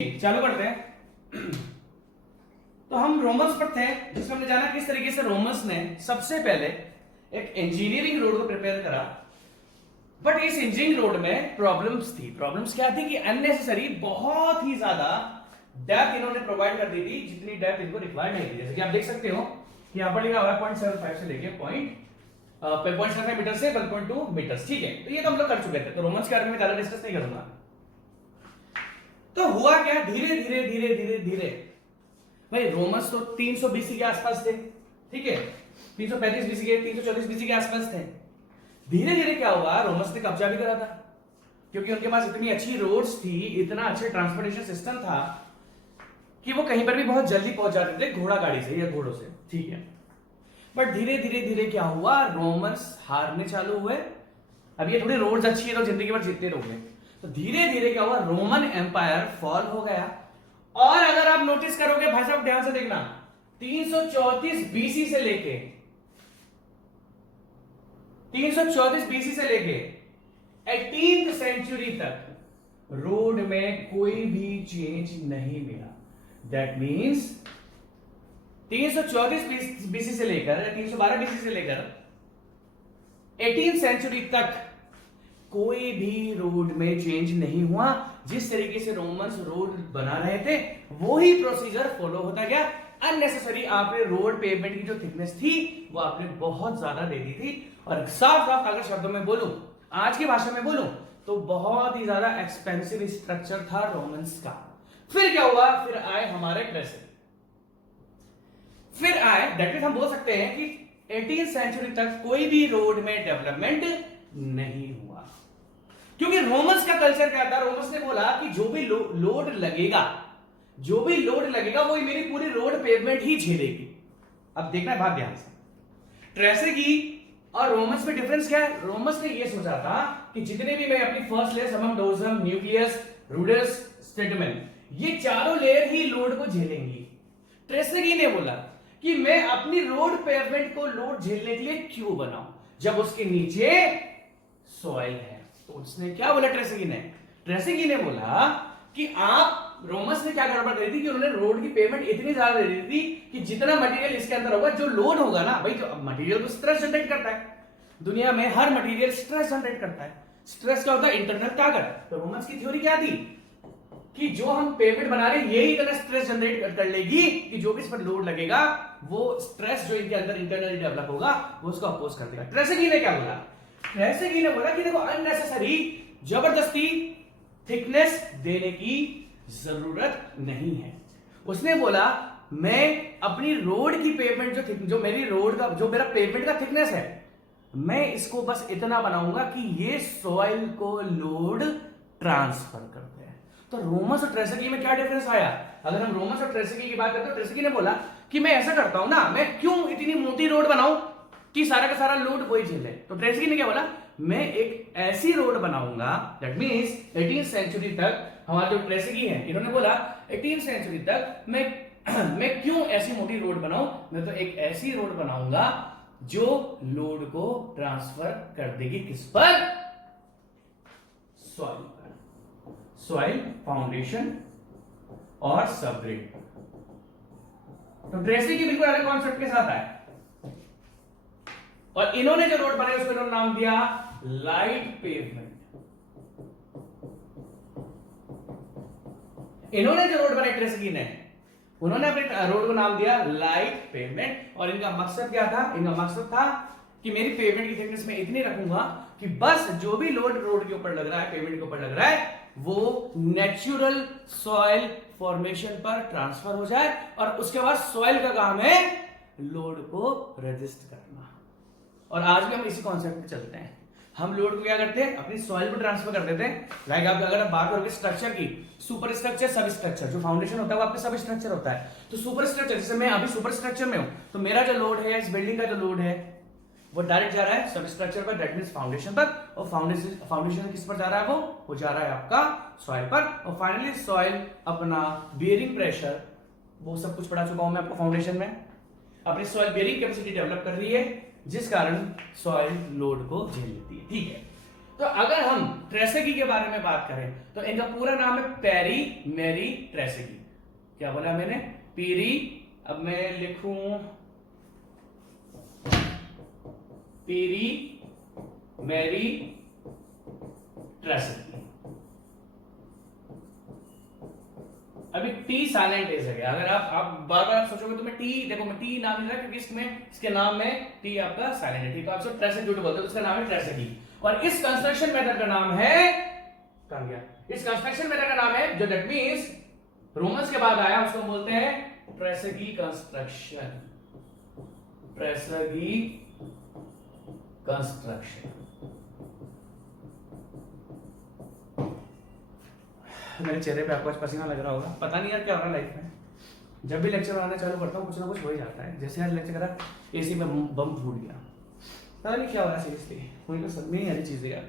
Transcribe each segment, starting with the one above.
चालू करते हैं। तो हम रोमन्स पर थे जिसमें हमने जाना किस तरीके से रोमन्स ने सबसे पहले एक इंजीनियरिंग रोड को प्रिपेयर करा। बट इस इंजीनियरिंग रोड में प्रॉब्लम्स थी। प्रॉब्लम्स क्या थी कि अननेसेसरी बहुत ही ज्यादा डेप्थ इन्होंने प्रोवाइड कर दी थी जितनी डेप्थ इनको रिक्वायर्ड नहीं थी। जैसे कि आप देख सकते हो कि यहां पर लिखा हुआ है 0.75 से लेके 0.75 मीटर से 1.2 मीटर। ठीक है, तो ये तो हम लोग कर चुके थे, तो रोमन्स के बारे में ज्यादा डिस्कस नहीं करूंगा। तो हुआ क्या, धीरे धीरे धीरे धीरे धीरे भाई रोमन्स तो 300 बीसी के आसपास थे। ठीक है, 335 बीसी के 340 बीसी के आसपास थे। धीरे धीरे क्या हुआ, रोमन्स ने कब्जा भी करा था क्योंकि उनके पास इतनी अच्छी रोड्स थी, इतना अच्छा ट्रांसपोर्टेशन सिस्टम था कि वो कहीं पर भी बहुत जल्दी पहुंच जाते थे घोड़ा गाड़ी से या घोड़ों से। ठीक है, बट धीरे धीरे धीरे क्या हुआ, रोमन्स हारने चालू हुए। अब ये थोड़ी रोड्स अच्छी है तो जिंदगी भर जीतते रहोगे। तो धीरे धीरे क्या हुआ, रोमन एम्पायर फॉल हो गया। और अगर आप नोटिस करोगे भाई साहब ध्यान से देखना, 334 बीसी से लेके 18th सेंचुरी तक रोड में कोई भी चेंज नहीं मिला। दैट मींस 334 बीसी से लेकर 312 बीसी से लेकर 18th सेंचुरी तक कोई भी रोड में चेंज नहीं हुआ। जिस तरीके से रोमन्स रोड बना रहे थे वो ही प्रोसीजर फॉलो होता गया। अननेसेसरी आपने रोड पेवमेंट की जो थिकनेस थी वो आपने बहुत ज्यादा दे दी थी। और साफ साफ अगर शब्दों में बोलूं, आज की भाषा में बोलूं, तो बहुत ही ज्यादा एक्सपेंसिव स्ट्रक्चर था रोमन्स का। फिर क्या हुआ, फिर आए हमारे ट्रेसिंग। फिर आए, दैट मींस हम बोल सकते हैं कि 18th सेंचुरी तक कोई भी रोड में डेवलपमेंट नहीं हुआ क्योंकि रोमन्स का कल्चर क्या था। रोमन्स ने बोला कि जो भी लोड लगेगा वो मेरी पूरी रोड पेवमेंट ही झेलेगी। अब देखना है बात ध्यान से, ट्रेसेगी और रोमन्स में डिफरेंस क्या है। रोमन्स ने ये सोचा था कि जितने भी मैं अपनी फर्स्ट लेयर, समम, डोजम, न्यूक्लियस, रूडस, स्टेटमेंट, ये चारों लेयर ही लोड को झेलेंगी। ट्रेसेगी ने बोला कि मैं अपनी रोड पेवमेंट को लोड झेलने के लिए क्यों बनाऊं जब उसके नीचे सॉइल है। तो उसने क्या बोला, ट्रेसेगी ने बोला कि आप, रोमन्स ने क्या गड़बड़ करी थी कि उन्होंने रोड की पेमेंट इतनी ज्यादा दे दी थी कि जितना मटेरियल इसके अंदर होगा, जो लोड होगा ना भाई, जो मटेरियल तो स्ट्रेस जनरेट करता है। दुनिया में हर मटेरियल स्ट्रेस जनरेट करता है। स्ट्रेस क्या होता है, इंटरनल ताकत। तो रोमन्स की थ्योरी क्या थी कि जो हम पेमेंट बना रहे हैं यही इतना स्ट्रेस जनरेट कर लेगी कि जो भी इस पर लोड लगेगा वो स्ट्रेस जो इनके अंदर इंटरनली डेवलप होगा वो उसको अपोज कर देगा। ट्रेसेगी ने क्या बोला, ट्रेसेगी ने बोला कि देखो अननेसेसरी जबरदस्ती थिकनेस देने की जरूरत नहीं है। उसने बोला मैं अपनी रोड की पेवमेंट जो मेरी रोड का, जो मेरा पेवमेंट का थिकनेस है, मैं इसको बस इतना बनाऊंगा कि ये सॉइल को लोड ट्रांसफर करते हैं। तो रोमन्स और ट्रेसेगी में क्या डिफरेंस आया। अगर हम रोमन्स और ट्रेसेगी की बात करते हैं, ट्रेसेगी ने बोला कि मैं ऐसा करता हूं ना, मैं क्यों इतनी मोटी रोड बनाऊं कि सारा का सारा लोड वही झेले। तो ट्रेसेगी ने क्या बोला, मैं एक ऐसी रोड बनाऊंगा, दैट मींस 18th सेंचुरी तक हमारा जो ट्रेसेगी है, इन्होंने बोला 18th सेंचुरी तक मैं क्यों ऐसी मोटी रोड बनाऊं, मैं तो एक ऐसी रोड बनाऊंगा जो लोड को ट्रांसफर कर देगी किस पर, सॉइल पर, सॉइल, फाउंडेशन और सबग्रेड। तो ट्रेसेगी बिल्कुल अलग कॉन्सेप्ट के साथ आया और इन्होंने जो रोड बनाई उसको इन्होंने नाम दिया लाइट पेवमेंट। इन्होंने जो रोड बनाई ट्रेसेगी ने, उन्होंने अपने रोड को नाम दिया लाइट पेवमेंट। और इनका मकसद क्या था, इनका मकसद था कि मेरी पेवमेंट की थिकनेस में इतनी रखूंगा कि बस जो भी लोड रोड के ऊपर लग रहा है, पेवमेंट के ऊपर लग रहा है, वो नेचुरल सॉइल फॉर्मेशन पर ट्रांसफर हो जाए। और उसके बाद सॉइल का काम है लोड को रजिस्ट करना। और आज भी हम इसी कॉन्सेप्ट पे चलते हैं। हम लोड को क्या करते हैं, अपनी सॉइल पर ट्रांसफर कर देते हैं। लाइक आप अगर आप बात करोगे स्ट्रक्चर की, सुपर स्ट्रक्चर, सब स्ट्रक्चर, जो फाउंडेशन होता है वो आपका सब स्ट्रक्चर होता है। तो सुपर स्ट्रक्चर, जैसे मैं अभी सुपर स्ट्रक्चर में हूं, तो मेरा जो लोड है, इस बिल्डिंग का जो लोड है, वो डायरेक्ट जा रहा है सब स्ट्रक्चर पर, दैट मींस फाउंडेशन पर। और फाउंडेशन किस पर जा रहा है, वो जा रहा है आपका सॉइल पर। और फाइनली सॉइल अपना बियरिंग प्रेशर, वो सब कुछ पढ़ा चुका हूं मैं आपको फाउंडेशन में, अपनी सॉइल बियरिंग कैपेसिटी डेवलप कर रही है जिस कारण सॉइल लोड को झेल लेती है। ठीक है, तो अगर हम ट्रेसेगी के बारे में बात करें तो इनका पूरा नाम है पेरी मेरी ट्रेसेगी। क्या बोला मैंने? पीरी, अब मैं लिखूं पीरी मेरी ट्रेसेगी। अभी टी साइलेंट एज है। अगर आप बार बार सोचोगे तो मैं टी, देखो मैं टी नाम नहीं रहा क्योंकि इसके नाम में टी आपका साइलेंट है, ठीक है। आप इसको ट्रेसेग्यूट बोलते हो, इसका नाम है ट्रेसेगी। और इस कंस्ट्रक्शन मेथड का नाम है, कहां गया? इस कंस्ट्रक्शन मेथड का नाम है, जो दैट मींस रोमन्स के बाद आया, उसको बोलते हैं ट्रेसेगी कंस्ट्रक्शन। ट्रेसेगी कंस्ट्रक्शन। मेरे चेहरे पे आपको आज पसीना लग रहा होगा, पता नहीं यार क्या हो रहा है लाइफ में। जब भी लेक्चर बनाना चालू करता हूँ कुछ ना कुछ हो ही जाता है। जैसे आज लेक्चर करा, एसी में बम फूट गया, पता नहीं क्या हो रहा है सीरियसली। कोई तो सब में ही ऐसी चीजें यार।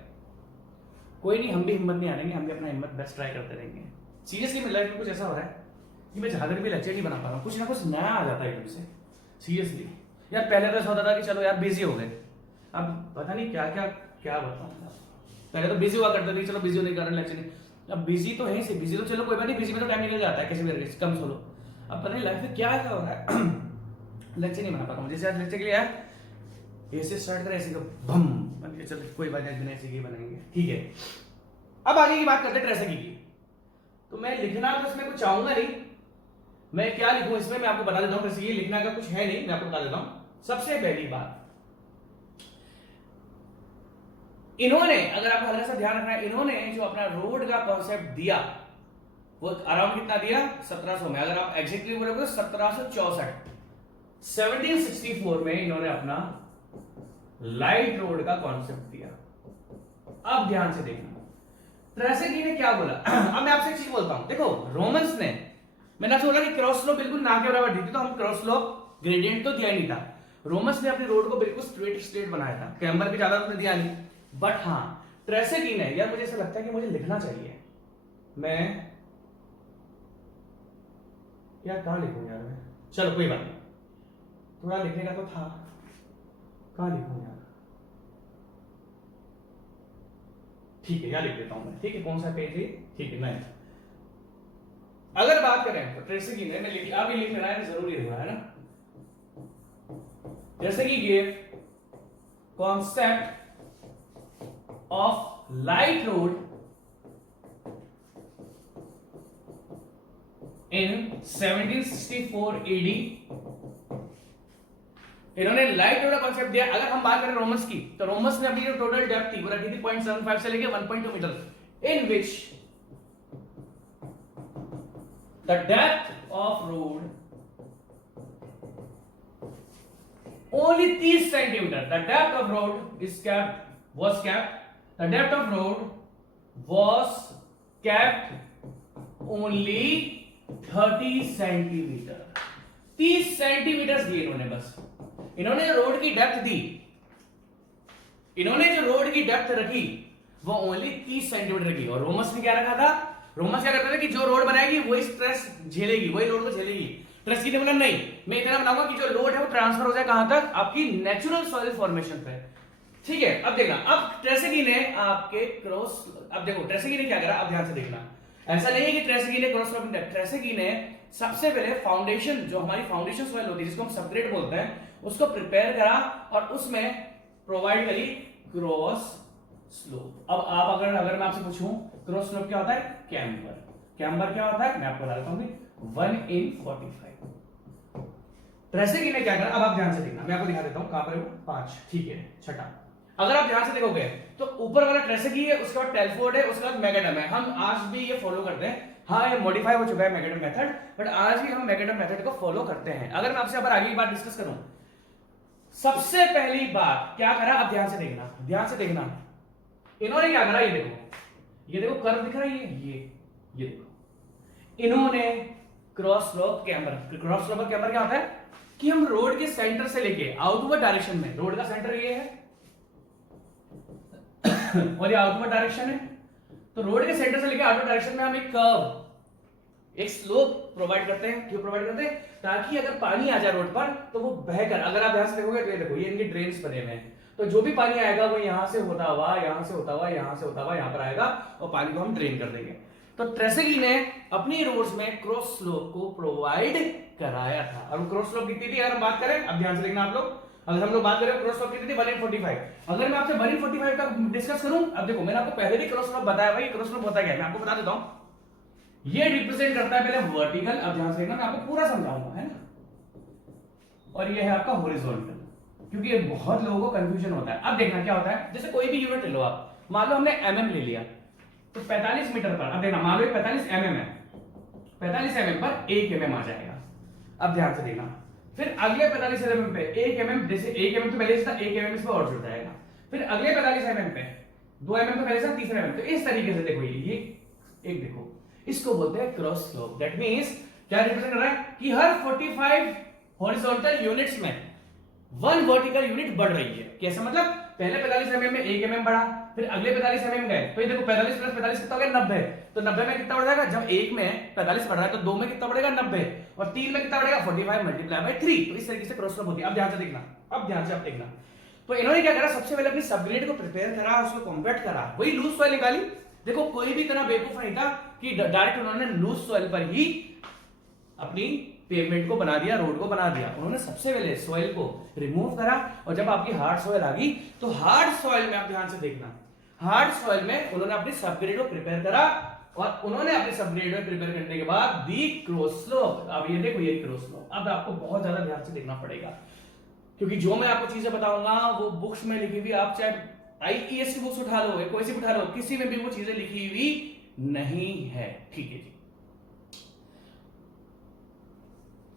कोई नहीं, हम भी हिम्मत नहीं हारेंगे, हम भी अपना हिम्मत बेस्ट ट्राई करते रहेंगे। सीरियसली मेरी लाइफ में कुछ ऐसा हो रहा है कि मैं जहां भी लेक्चर नहीं बना पा रहा हूँ, कुछ ना कुछ नया आ जाता है एकदम से। सीरियसली यार, पहले तो ऐसा होता था कि चलो यार बिजी हो गए, अब पता नहीं क्या क्या क्या बताऊँ। पहले तो बिजी हुआ करते थे, चलो बिजी होने के कारण लेक्चर नहीं। अब बिजी तो है, बिजी तो चलो कोई बात नहीं, बिजी में तो टाइम निकल जाता है कैसे भी कम सोलो। अब पता नहीं लाइफ में क्या हो रहा है लेक्चर नहीं बना पाता हूँ। जैसे आज लेक्चर के लिए यार ऐसे स्टार्ट करें, ऐसे बम, चलो कोई बात नहीं, ऐसे ही बनाएंगे, ठीक है। अब आगे की बात करते हैं ट्रेसेगी की। तो मैं लिखना तो इसमें कुछ चाहूंगा नहीं, मैं क्या लिखूं इसमें मैं आपको बता देता हूँ। ट्रेसेगी लिखना का कुछ है नहीं, मैं आपको बता देता हूं। सबसे पहली बात, इन्होंने, अगर आपको हल्का सा ध्यान रखना है, इन्होंने जो अपना रोड का कॉन्सेप्ट दिया वो अराउंड कितना दिया? 1700 में। अगर आप एग्जैक्टली बोलोगे 1764, 1764 में इन्होंने अपना लाइट रोड का कॉन्सेप्ट दिया। अब ध्यान से देखना ट्रेसेगी ने क्या बोला। अब मैं आपसे एक चीज बोलता हूं, देखो रोमन्स ने, मैंने आपसे बोला कि क्रॉस स्लोप बिल्कुल ना के बराबर दी थी, तो हम क्रॉस स्लोप ग्रेडियंट तो दिया नहीं था। रोमन्स ने अपने रोड को बिल्कुल स्ट्रेट बनाया था, कैम्बर भी ज्यादा उसने दिया नहीं। बट हाँ, ट्रेसेगी ने, यार मुझे ऐसा लगता है कि मुझे लिखना चाहिए, मैं यार कहां लिखूं यार मैं, चलो कोई बात नहीं, थोड़ा लिखने का तो था, कहां लिखूं यार, ठीक है यार लिख देता हूं मैं, ठीक है। कौन सा पेज है? ठीक है, मैं अगर बात करें तो ट्रेसेगी ने, मैं लिख अभी लिख रहा है, जरूरी है ना। Tresaguet give concept of light road in 1764 AD। इन्होंने लाइट रोड का कॉन्सेप्ट दिया। अगर हम बात करें रोमन्स की, तो रोमन्स ने अपनी जो टोटल डेप्थ थी वो रखी थी 0.75 से लेके 1.2 मीटर, in which the depth of road only 30 centimetre. The depth of road is kept, was kept, the depth of road was kept only 30 centimetre. 30 centimetre दिए इन्होंने बस। इन्होंने जो रोड की डेप्थ दी, इन्होंने जो रोड की डेप्थ रखी वो ओनली 30 सेंटीमीटर की। और रोमन्स ने क्या रखा था? रोमन्स क्या करते थे कि जो रोड बनाएगी वही स्ट्रेस झेलेगी, वही लोड को झेलेगी। ट्रेसेगी ने बोला नहीं, मैं इतना बनाऊंगा कि जो लोड है वो ट्रांसफर हो जाए कहां तक? आपकी नेचुरल सॉइल फॉर्मेशन पे, ठीक है। अब देखना, अब ट्रेसेगी ने आपके क्रॉस, अब देखो ट्रेसेगी ने क्या करा, अब ध्यान से देखना। ऐसा नहीं है कि ट्रेसेगी ने क्रॉस स्लोप, ट्रेसेगी ने सबसे पहले फाउंडेशन, जो हमारी फाउंडेशन सॉइल होती है जिसको हम सबग्रेड बोलते हैं, उसको प्रिपेयर करा और उसमें प्रोवाइड करी क्रॉस स्लोप। अब आप अगर मैं आपसे पूछूं क्रॉस स्लोप क्या होता है? कैम्बर। कैम्बर क्या होता है मैं आपको बता देता हूं, 1/45। ट्रेसेगी ने क्या करा, अब आप ध्यान से देखना, मैं आपको दिखा देता हूं कहां पर है वो, 5, ठीक है। छठा, अगर आप ध्यान से देखोगे तो ऊपर वाला ट्रेसेगी है, उसके बाद टेलफोर्ड है, उसके बाद मैगेडम है। हम आज भी ये फॉलो करते हैं। हाँ, ये मॉडिफाई हो चुका है मैगेडम मेथड, बट आज भी हम मैगेडम मेथड को फॉलो करते हैं। अगर मैं आपसे अब आगे की बात डिस्कस करूं, सबसे पहली बात क्या करा, अब ध्यान से देखना, ध्यान से देखना। इन्होंने क्या करा, ये देखो कर्व दिख रहा है, ये देखो, इन्होंने cross slope camber. Cross slope camber क्या होता है कि हम रोड के सेंटर से लेके आउटवर्ड डायरेक्शन में, रोड का सेंटर ये है और ये आउटवर्ड डायरेक्शन है, तो रोड के सेंटर से लेके आउटवर्ड डायरेक्शन में हम एक कर्व, एक स्लोप प्रोवाइड करते हैं। क्यों प्रोवाइड करते हैं? ताकि अगर पानी आ जाए रोड पर तो वो बहकर, अगर आप ध्यान से देखोगे तो ये देखो, ये इनके ड्रेन्स बने हुए हैं, तो जो भी पानी आएगा वो यहां से होता हुआ, यहां से होता हुआ, यहां से होता हुआ यहां पर आएगा और पानी को हम ड्रेन कर देंगे। तो ट्रेसेगी ने अपनी रोड्स में क्रॉस स्लोप को प्रोवाइड कराया था। और क्रॉस स्लोप कितनी थी अगर हम बात करें, अब ध्यान से देखना आप लोग, अगर हम लोग बात करें क्रॉस स्लोप कितनी थी 1/45। अगर मैं आपसे 1/45 का डिस्कस करूं, अब देखो मैंने आपको पहले भी क्रॉस स्लोप बताया भाई, क्रॉस स्लोप होता क्या है मैं आपको बता देता हूं। ये रिप्रेजेंट करता है पहले वर्टिकल, अब ध्यान से देखना मैं आपको पूरा समझाऊंगा, है ना, और ये है आपका हॉरिजॉन्टल, क्योंकि ये बहुत लोगों को कंफ्यूजन होता है। अब देखना क्या होता है, जैसे कोई भी यूनिट ले लो आप, मान लो हमने एमएम ले लिया, तो 45 मीटर पर, अब देखना मान लो 45 एमएम है, 45 एमएम पर 1 एमएम आ जाएगा। अब ध्यान से देखना, फिर अगले 45 एमएम पे 1 एमएम, जैसे 1 एमएम तो पहले से था, 1 एमएम इस पर और जुड़ जाएगा, फिर अगले 45 एमएम पे 2 एमएम तो पहले से, तीसरे एमएम, तो इस तरीके से देखो ये एक देखो, इसको बोलते हैं क्रॉस स्लोप। दैट मींस क्या रिप्रेजेंट कर रहा है कि हर 45 हॉरिजॉन्टल यूनिट्स में 1 वर्टिकल यूनिट बढ़ रही है। कैसे मतलब, पहले 45 एमएम में 1 एमएम बढ़ा, फिर अगले 45 एमएम गए, तो ये देखो 45 प्लस 45 कितना हो गया 90, तो 90 में कितना बढ़ जाएगा, जब 1 में 45 बढ़ रहा है तो 2 में कितना बढ़ेगा 90, और 3 में कितना बढ़ेगा 45 मल्टीप्लाई बाय 3। तो इस तरीके से क्रॉस स्लोप होती है। अब ध्यान से देखना, अब ध्यान से आप देखना, तो इन्होंने क्या करा, सबसे पहले अपनी सबग्रेड को प्रिपेयर करा, उसको कॉम्पैक्ट करा, वही लूज सॉइल निकाली। देखो कोई भी इतना बेवकूफ नहीं था कि डायरेक्ट उन्होंने लूज सॉइल पर ही अपनी पेवमेंट को बना दिया, रोड को बना दिया। उन्होंने सबसे पहले सॉइल को रिमूव करा, और जब आपकी हार्ड सॉइल आ गई तो हार्ड सॉइल में आप ध्यान से देखना, हार्ड सॉइल में उन्होंने अपनी सबग्रेड को प्रिपेयर करा, और उन्होंने अपनी सबग्रेड को प्रिपेयर करने के बाद दी क्रॉस स्लोप। अब ये देखो ये क्रॉस स्लोप, अब आपको बहुत ज्यादा ध्यान से देखना पड़ेगा, क्योंकि जो मैं आपको चीजें बताऊंगा वो बुक्स में लिखी हुई, आप चाहे आईईएस की बुक्स उठा लो, कोई सी उठा लो, किसी में भी वो चीजें लिखी हुई नहीं है। ठीक है जी,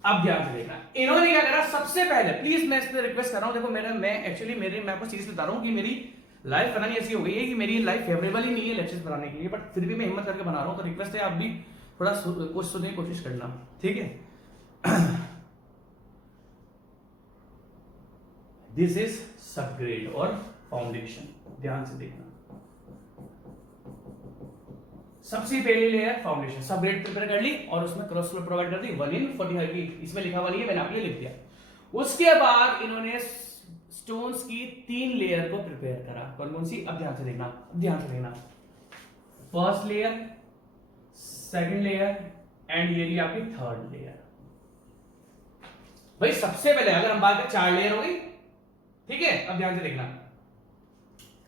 अब ध्यान से देखना, इन्होंने क्या करा, सबसे पहले प्लीज मैं इसमें रिक्वेस्ट कर रहा हूं, देखो मैं आपको चीज बता रहा हूं कि मेरी लाइफ बनानी ऐसी हो गई है कि मेरी लाइफ फेवरेबल ही नहीं है लेक्चर्स बनाने के लिए, बट फिर भी मैं हिम्मत करके बना रहा हूं, तो रिक्वेस्ट है आप भी थोड़ा कुछ सुनने की कोशिश करना, ठीक है। दिस इज सबग्रेड और फाउंडेशन, ध्यान से देखना, सबसे पहली लेयर फाउंडेशन, सबग्रेड प्रिपेयर कर ली और उसमें क्रॉस स्लोप प्रोवाइड कर दी 1/45 की, इसमें लिखा हुआ नहीं है, मैंने आपके लिए लिख दिया। उसके बाद इन्होंने स्टोन्स की 3 लेयर को प्रिपेयर करा, कौन कौन सी, अब ध्यान से देखना, ध्यान से देखना, first layer, second layer and ये आपकी थर्ड लेयर। भाई सबसे पहले अगर हम बात करें 4 लेयर हो गई, ठीक है। अब ध्यान से देखना,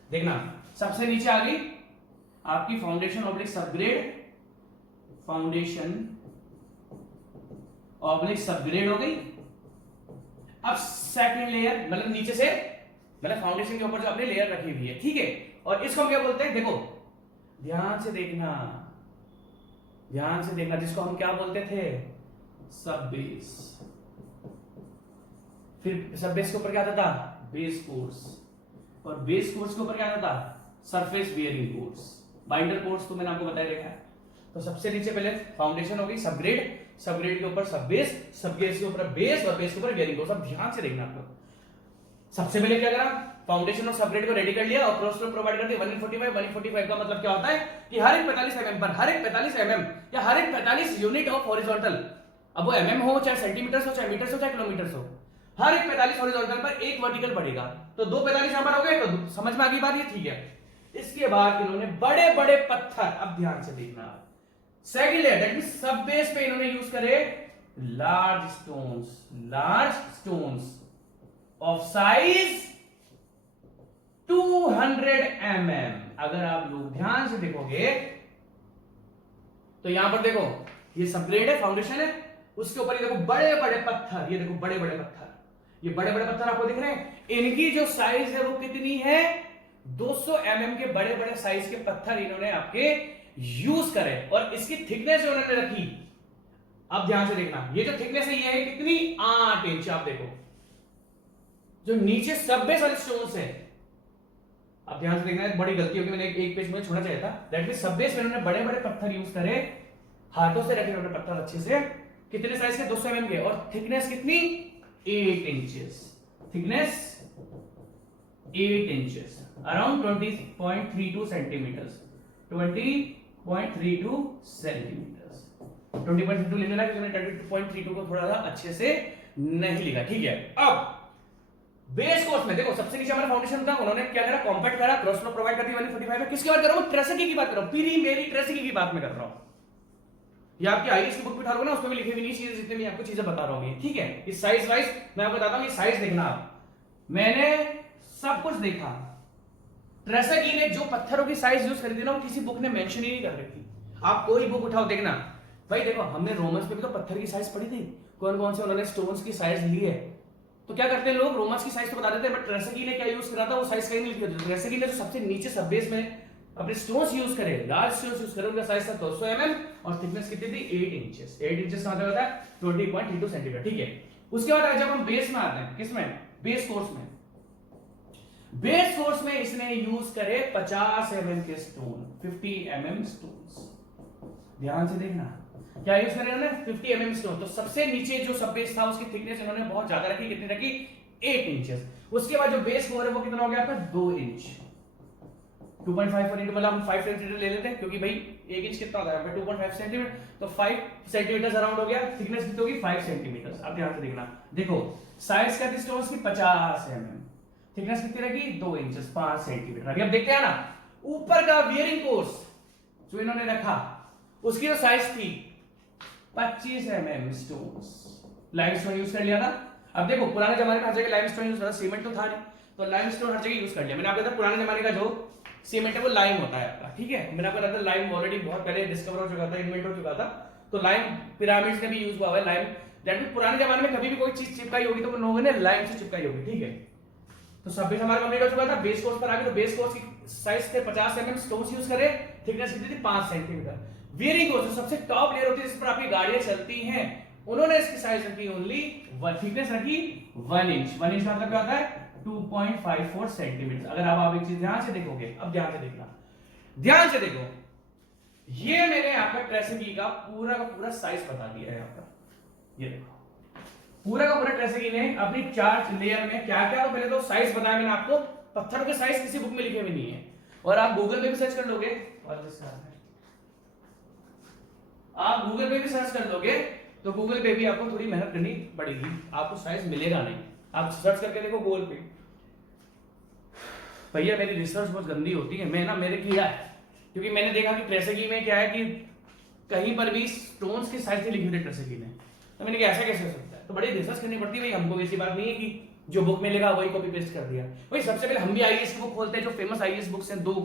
देखना सबसे नीचे आ गई आपकी foundation oblique subgrade, foundation oblique subgrade हो गई। अब सेकंड लेयर, मतलब नीचे से, मतलब फाउंडेशन के ऊपर जो आपने लेयर रखी हुई है, ठीक है, और इसको हम क्या बोलते हैं, देखो ध्यान से देखना, ध्यान से देखना, जिसको हम क्या बोलते थे, सब बेस। फिर सब बेस के ऊपर क्या आता था, बेस कोर्स, और बेस कोर्स के ऊपर क्या आता था, surface bearing course, binder course तो मैंने आपको बताया देखा है। तो सबसे नीचे पहले फाउंडेशन हो गई, सबग्रेड, सबग्रेड के ऊपर सब बेस, सब बेस के ऊपर बेस, और बेस के ऊपर बियरिंग कोर्स। अब ध्यान से देखना आप लोग, सबसे पहले क्या करा, फाउंडेशन और सबग्रेड को रेडी कर लिया और क्रॉस स्लोप प्रोवाइड कर दिया 1/45 का मतलब क्या होता है कि हर एक 45 एमएम पर, हर एक 45 एमएम या हर एक 45 यूनिट ऑफ हॉरिजॉन्टल, अब वो एमएम हो चाहे सेंटीमीटर हो चाहे मीटर हो चाहे किलोमीटर हो, हर एक 45 हॉरिजॉन्टल पर एक वर्टिकल बढ़ेगा। तो 2 45 यहां पर हो गए, तो समझ में आ गई बात, ये ठीक है। इसके बाद इन्होंने बड़े बड़े पत्थर, अब ध्यान से देखना, सेकंड लेयर दैट मींस सब बेस पे इन्होंने यूज करे large stones of size 200 mm। अगर आप लोग ध्यान से देखोगे तो यहां पर देखो ये सबग्रेड है, फाउंडेशन है, उसके ऊपर ये देखो बड़े बड़े पत्थर, ये देखो बड़े बड़े पत्थर, ये बड़े बड़े पत्थर आपको दिख रहे हैं, इनकी जो साइज है वो कितनी है, 200 mm के बड़े बड़े साइज के पत्थर इन्होंने आपके यूज करे, और इसकी थिकनेस जो उन्होंने रखी, अब ध्यान से देखना, ये जो थिकनेस है ये है कितनी, 8 इंच। आप देखो जो नीचे सब बेस वाले स्टोन्स है, अब ध्यान से देखना, बड़ी गलती होगी, मैंने एक पेज में छोड़ना चाहिए था। दैट मींस सब बेस में उन्होंने बड़े बड़े पत्थर यूज करे, हाथों से रखे उन्होंने पत्थर अच्छे से, कितने साइज के, 200 mm के, और थिकनेस कितनी, 8 inches, thickness 8 inches, around 20.32 centimetres, 20.32 centimetres, 20.32 लेना है, क्योंकि मैंने 20.32 को थोड़ा सा अच्छे से नहीं लिखा, ठीक है। अब बेस कोर्स में देखो सबसे नीचे हमारा फाउंडेशन था, उन्होंने क्या करा, कॉम्पैक्ट करा, क्रॉस फ्लो प्रोवाइड करती है 145 में। किसकी बात कर रहा हूं? ट्रेसेकी की बात कर रहा हूं, पीरी मेरी ट्रेसेकी की बात में कर रहा हूं। ये आपकी आईएएस की बुक में डालोगे ना, उसमें भी लिखी हुई नहीं चीजें जितनी मैं आपको चीजें बता रहा हूं, ठीक है। इस साइज वाइज मैं आपको बताता हूं, ये साइज देखना आप, मैंने सब कुछ देखा। ट्रेसेकी ने जो पत्थरों की साइज यूज करी थी ना, वो किसी बुक ने मेंशन ही नहीं कर रखी। आप कोई बुक उठाओ देखना भाई, देखो हमने रोमन्स में भी तो पत्थर की साइज पढ़ी थी, कौन कौन से उन्होंने स्टोन्स की साइज ली है। तो क्या करते हैं लोग, रोमन्स की साइज तो बता देते हैं, बट ट्रेसेकी ने क्या यूज करा था वो साइज कहीं नहीं लिखी होती। ट्रेसेकी ने जो सबसे नीचे सब बेस में अपने स्टोन्स यूज करे, लार्ज स्टोन्स यूज करे, उनका साइज था 200 mm और थिकनेस कितनी थी 8 इंचेस। 8 इंचेस का मतलब होता है 20.32 सेंटीमीटर, ठीक है। उसके बाद जब हम बेस में आते हैं, किसमें, बेस कोर्स में, बेस कोर्स में इसने यूज करे 50 mm के स्टोन, 50 mm स्टोन्स। ध्यान से देखना क्या यूज करे उन्होंने, 50 mm स्टोन। तो सबसे नीचे जो सब बेस था उसकी थिकनेस इन्होंने बहुत ज्यादा रखी, कितनी रखी, 8 इंचेस। उसके बाद जो बेस कोर है वो कितना हो गया आपका, 2 इंच। 2.54 इंटू मतलब हम 5 सेंटीमीटर ले लेते हैं, क्योंकि भाई 1 इंच कितना होता है 2.5 सेंटीमीटर, तो 5 सेंटीमीटर अराउंड हो गया। थिकनेस कितनी होगी, 5 सेंटीमीटर। अब ध्यान से देखना, देखो साइज क्या थी स्टोन्स की, 50 mm, थिकनेस कितनी रखी, 2 इंच, 5 सेंटीमीटर। अभी अब देखते हैं ना, ऊपर का वियरिंग कोर्स जो इन्होंने रखा, उसकी जो साइज थी 25 mm स्टोन्स, लाइमस्टोन यूज कर लिया था। अब देखो पुराने जमाने में हर जगह लाइमस्टोन यूज होता था, सीमेंट तो था नहीं, तो लाइमस्टोन हर जगह यूज कर लिया। मैंने आपको बताया पुराने जमाने का जो सीमेंट है वो लाइम होता है आपका, ठीक है। मैंने आपको बताया लाइम ऑलरेडी बहुत पहले डिस्कवर हो चुका था, इन्वेंट हो चुका था। तो लाइम पिरामिड्स में भी यूज हुआ है लाइम। दैट मींस पुराने जमाने में कभी भी कोई चीज चिपकाई होगी तो वो लोगों ने लाइम से चिपकाई होगी, ठीक है। तो सब बेस हमारा कंप्लीट हो चुका था, बेस कोर्स पर आ गए। तो बेस कोर्स की साइज थे 50 mm, स्टोन्स यूज करे, थिकनेस कितनी थी 5 सेंटीमीटर। वियरिंग कोर्स जो सबसे टॉप लेयर होती है जिस पर आपकी गाड़ियां चलती हैं, उन्होंने इसकी साइज रखी ओनली, थिकनेस रखी 1 इंच। 1 इंच का मतलब क्या होता है, 2.54 सेंटीमीटर। अगर आप एक चीज ध्यान से देखोगे, अब ध्यान से देखना, ध्यान से देखो, ये मैंने आपका ट्रेसेकी का पूरा साइज बता दिया है आपका। ये देखो पूरा का पूरा ट्रेसेकी ने अपनी 4 लेयर में क्या क्या, तो पहले तो साइज बताया मैंने आपको, पत्थर के साइज किसी बुक में लिखे हुए नहीं है, और आप गूगल पे भी सर्च कर लोगे, आप गूगल पे भी सर्च कर लोगे तो गूगल पे भी आपको थोड़ी मेहनत करनी पड़ेगी, आपको साइज मिलेगा नहीं। आप सर्च करके देखो गूगल पे। भैया मेरी रिसर्च बहुत गंदी होती है, मैं ना मेरे किया है, क्योंकि मैंने देखा कि ट्रेसेकी में क्या है कि कहीं पर भी स्टोन्स की साइज लिखी हुई है ट्रेसेकी ने, तो मैंने कहा ऐसा कैसे हो सकता है, तो बड़ी रिसर्च करनी पड़ती है भाई। हमको ऐसी बात नहीं है कि जो बुक में लिखा वही कॉपी पेस्ट कर दिया। भाई सबसे पहले हम भी आईएएस की बुक खोलते हैं, जो फेमस आईएएस बुक्स हैं 2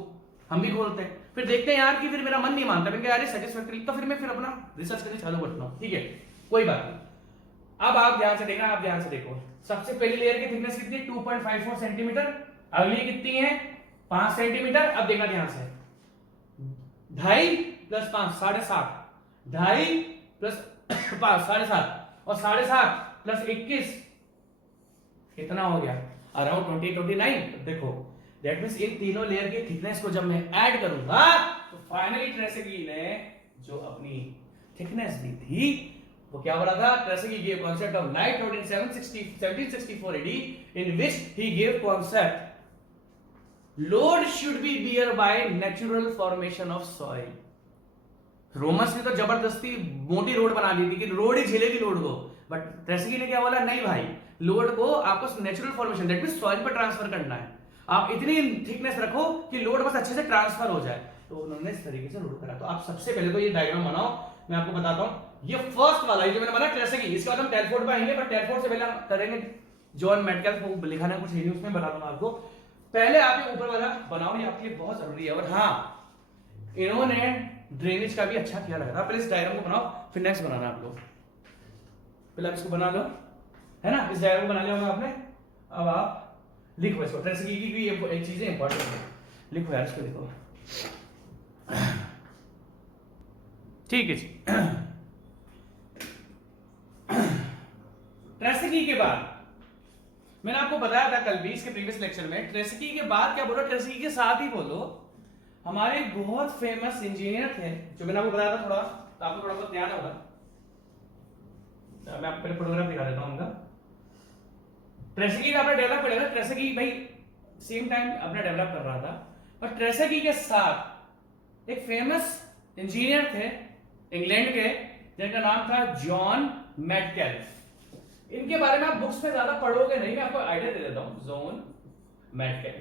हम भी खोलते हैं, फिर देखते हैं यार कि फिर मेरा मन नहीं मानता, मैंने कहा यार सेटिस्फैक्टरी, तो फिर मैं फिर अपना रिसर्च करने चालू करता हूँ, ठीक है, कोई बात नहीं। अब आप ध्यान से देखना, आप ध्यान से देखो, सबसे पहली लेयर की थिकनेस कितनी, 2.54 सेंटीमीटर, अगली कितनी है 5 सेंटीमीटर। अब देखना ध्यान से, 2.5 + 5 7.5, 2.5 + 5 7.5, और 7.5 + 21 कितना हो गया, अराउंड 29। देखो दैट मींस इन तीनों लेयर की थिकनेस को जब मैं ऐड करूंगा तो फाइनली ट्रेसेकी ने जो अपनी थिकनेस दी थी वो क्या बोला था, Tresaguet give concept of light load in 1764 AD, in which he give concept load should be bear by natural formation of soil. Romans ने तो जबरदस्ती मोटी रोड बना ली थी कि रोड ही झेलेगी लोड को, बट ट्रेसेकी ने क्या बोला, नहीं भाई, लोड को आपको natural formation that means soil पर ट्रांसफर करना है, आप इतनी थिकनेस रखो कि लोड बस अच्छे से ट्रांसफर हो जाए। तो उन्होंने इस तरीके से लोड करा। तो आप सबसे पहले तो ये डायग्राम बनाओ, मैं आपको बताता हूं, ये फर्स्ट वाला जो मैंने बना ट्रेसेकी, इसके बाद हम टेलफोर्ड पे आएंगे, पर टेलफोर्ड से पहले हम करेंगे जॉन मैटकेल्फ, वो लिखा ना कुछ है उसमें बता दूंगा आपको। पहले आप ये ऊपर वाला बनाओ, ये आपके लिए बहुत जरूरी है। और हाँ, इन्होंने ड्रेनेज का भी अच्छा ख्याल रखा था। पहले इस डायग्राम को बनाओ, फिर नेक्स्ट बनाना आप लोग, पहले आप इसको बना लो, है ना, इस डायग्राम को बना लिया होगा आपने। अब आप लिखो इसको, ट्रेसेकी की भी एक चीजें इंपॉर्टेंट है, लिखो यार इसको, लिखो, ठीक है जी। ट्रेसेकी के बाद मैंने आपको बताया था कल भी इसके प्रीवियस लेक्चर में, ट्रेसेकी के बाद क्या बोलो, ट्रेसेकी के साथ ही बोलो, हमारे बहुत फेमस इंजीनियर थे जो मैंने आपको बताया था, थोड़ा तो आपको थोड़ा बहुत ध्यान होगा। मैं आपको पहले फोटोग्राफ दिखा देता हूं उनका। ट्रेसेकी का अपना डेवलप करेगा, ट्रेसेकी भाई सेम टाइम अपना डेवलप कर रहा था, और ट्रेसेकी के साथ एक फेमस इंजीनियर थे इंग्लैंड के, जिनका नाम था जॉन मैटकेल्फ। इनके बारे में आप बुक्स में ज्यादा पढ़ोगे नहीं, मैं आपको आइडिया दे देता हूं। जोन मेटकेल,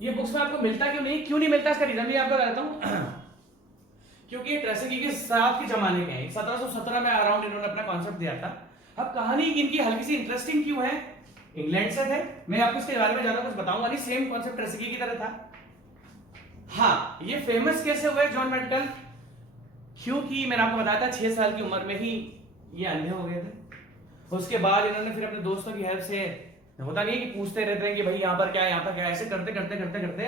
ये बुक्स में आपको मिलता क्यों नहीं मिलता, इसका रीजन भी आपको बताता हूं। क्योंकि ये ट्रेसेगी के साथ के जमाने के हैं, 1717 में अराउंड इन्होंने अपना कॉन्सेप्ट दिया था। अब कहानी इनकी हल्की सी इंटरेस्टिंग क्यों है, इंग्लैंड से थे, मैं आपको इसके बारे में ज्यादा कुछ बताऊंगा नहीं, सेम कॉन्सेप्ट ट्रेसेगी की तरह था। हाँ, ये फेमस कैसे हुए जॉन मेटकेल, क्योंकि मैंने आपको बताया था 6 साल की उम्र में ही ये अंधे हो गए थे। उसके बाद इन्होंने फिर अपने दोस्तों की हेल्प से, होता नहीं है कि पूछते रहते हैं कि भाई यहाँ पर क्या है, यहाँ पर क्या है, ऐसे करते करते करते करते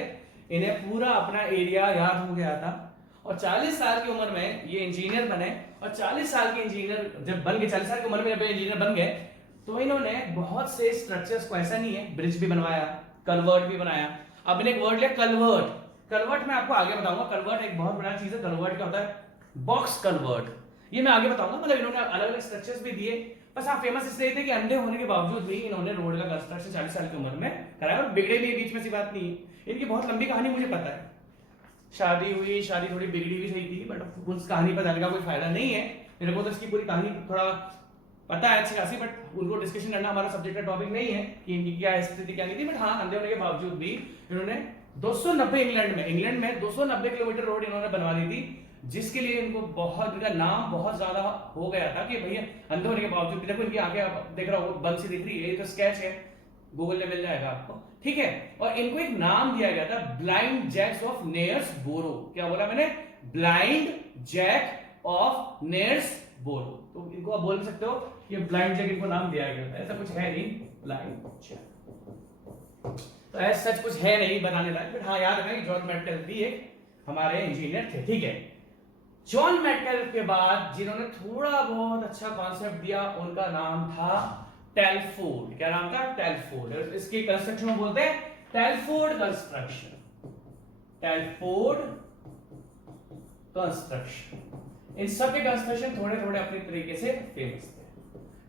इन्हें पूरा अपना एरिया याद हो गया था। और 40 साल की उम्र में ये इंजीनियर बने, और 40 साल के इंजीनियर जब बन गए, 40 साल की उम्र में जब इंजीनियर बन गए, तो इन्होंने बहुत से स्ट्रक्चर्स को, ऐसा नहीं है, ब्रिज भी बनवाया, कलवर्ट भी बनाया। अब इन्हें एक वर्ड लिया कलवर्ट, कलवर्ट मैं आपको आगे बताऊंगा। कलवर्ट एक बहुत बड़ा चीज है। कलवर्ट क्या होता है, बॉक्स कलवर्ट, ये मैं आगे बताऊंगा। मतलब इन्होंने अलग अलग स्ट्रक्चर्स भी दिए, बस आप फेमस इसलिए थे कि अंधे होने के बावजूद भी इन्होंने रोड का कंस्ट्रक्शन 40 साल की उम्र में कराया, और बिगड़े भी बीच में सी बात नहीं है। इनकी बहुत लंबी कहानी मुझे पता है, शादी हुई, शादी थोड़ी बिगड़ी भी सही थी, बट उस कहानी पर जाने का कोई फायदा नहीं है। मेरे को तो इसकी पूरी कहानी थोड़ा पता है अच्छी खासी, बट उनको डिस्कशन करना हमारा सब्जेक्ट का टॉपिक नहीं है कि इनकी क्या स्थिति क्या नहीं थी। बट हाँ, अंधे होने के बावजूद भी इन्होंने 290 इंग्लैंड में 290 किलोमीटर रोड इन्होंने बनवा दी थी, जिसके लिए इनको बहुत, इनका नाम बहुत ज्यादा हो गया था कि भैया अंधे होने के बावजूद भी, देखो इनकी आंखें आप देख रहा हो बंद सी दिख रही है, ये तो स्केच है, गूगल पे मिल जाएगा आपको, ठीक है। और इनको एक नाम दिया गया था, ब्लाइंड जैक्स ऑफ नेयर्स बोरो। क्या बोला मैंने, ब्लाइंड जैक ऑफ नेयर्स बोरो। तो इनको आप बोल सकते हो कि ब्लाइंड जैक इनको नाम दिया गया था, ऐसा कुछ है नहीं, ब्लाइंड जैक तो ऐसा सच कुछ है नहीं बनाने लायक, बट हाँ याद रखना जॉन मेटकेल भी एक हमारे इंजीनियर थे, ठीक है। जॉन मेटकेल के बाद जिन्होंने थोड़ा बहुत अच्छा कॉन्सेप्ट दिया, उनका नाम था टेलफोर्ड। क्या नाम था, टेलफोर्ड। इसके कंस्ट्रक्शन में बोलते हैं टेलफोर्ड कंस्ट्रक्शन, टेलफोर्ड कंस्ट्रक्शन। इन सब के कंस्ट्रक्शन थोड़े थोड़े अपने तरीके से फेमस थे।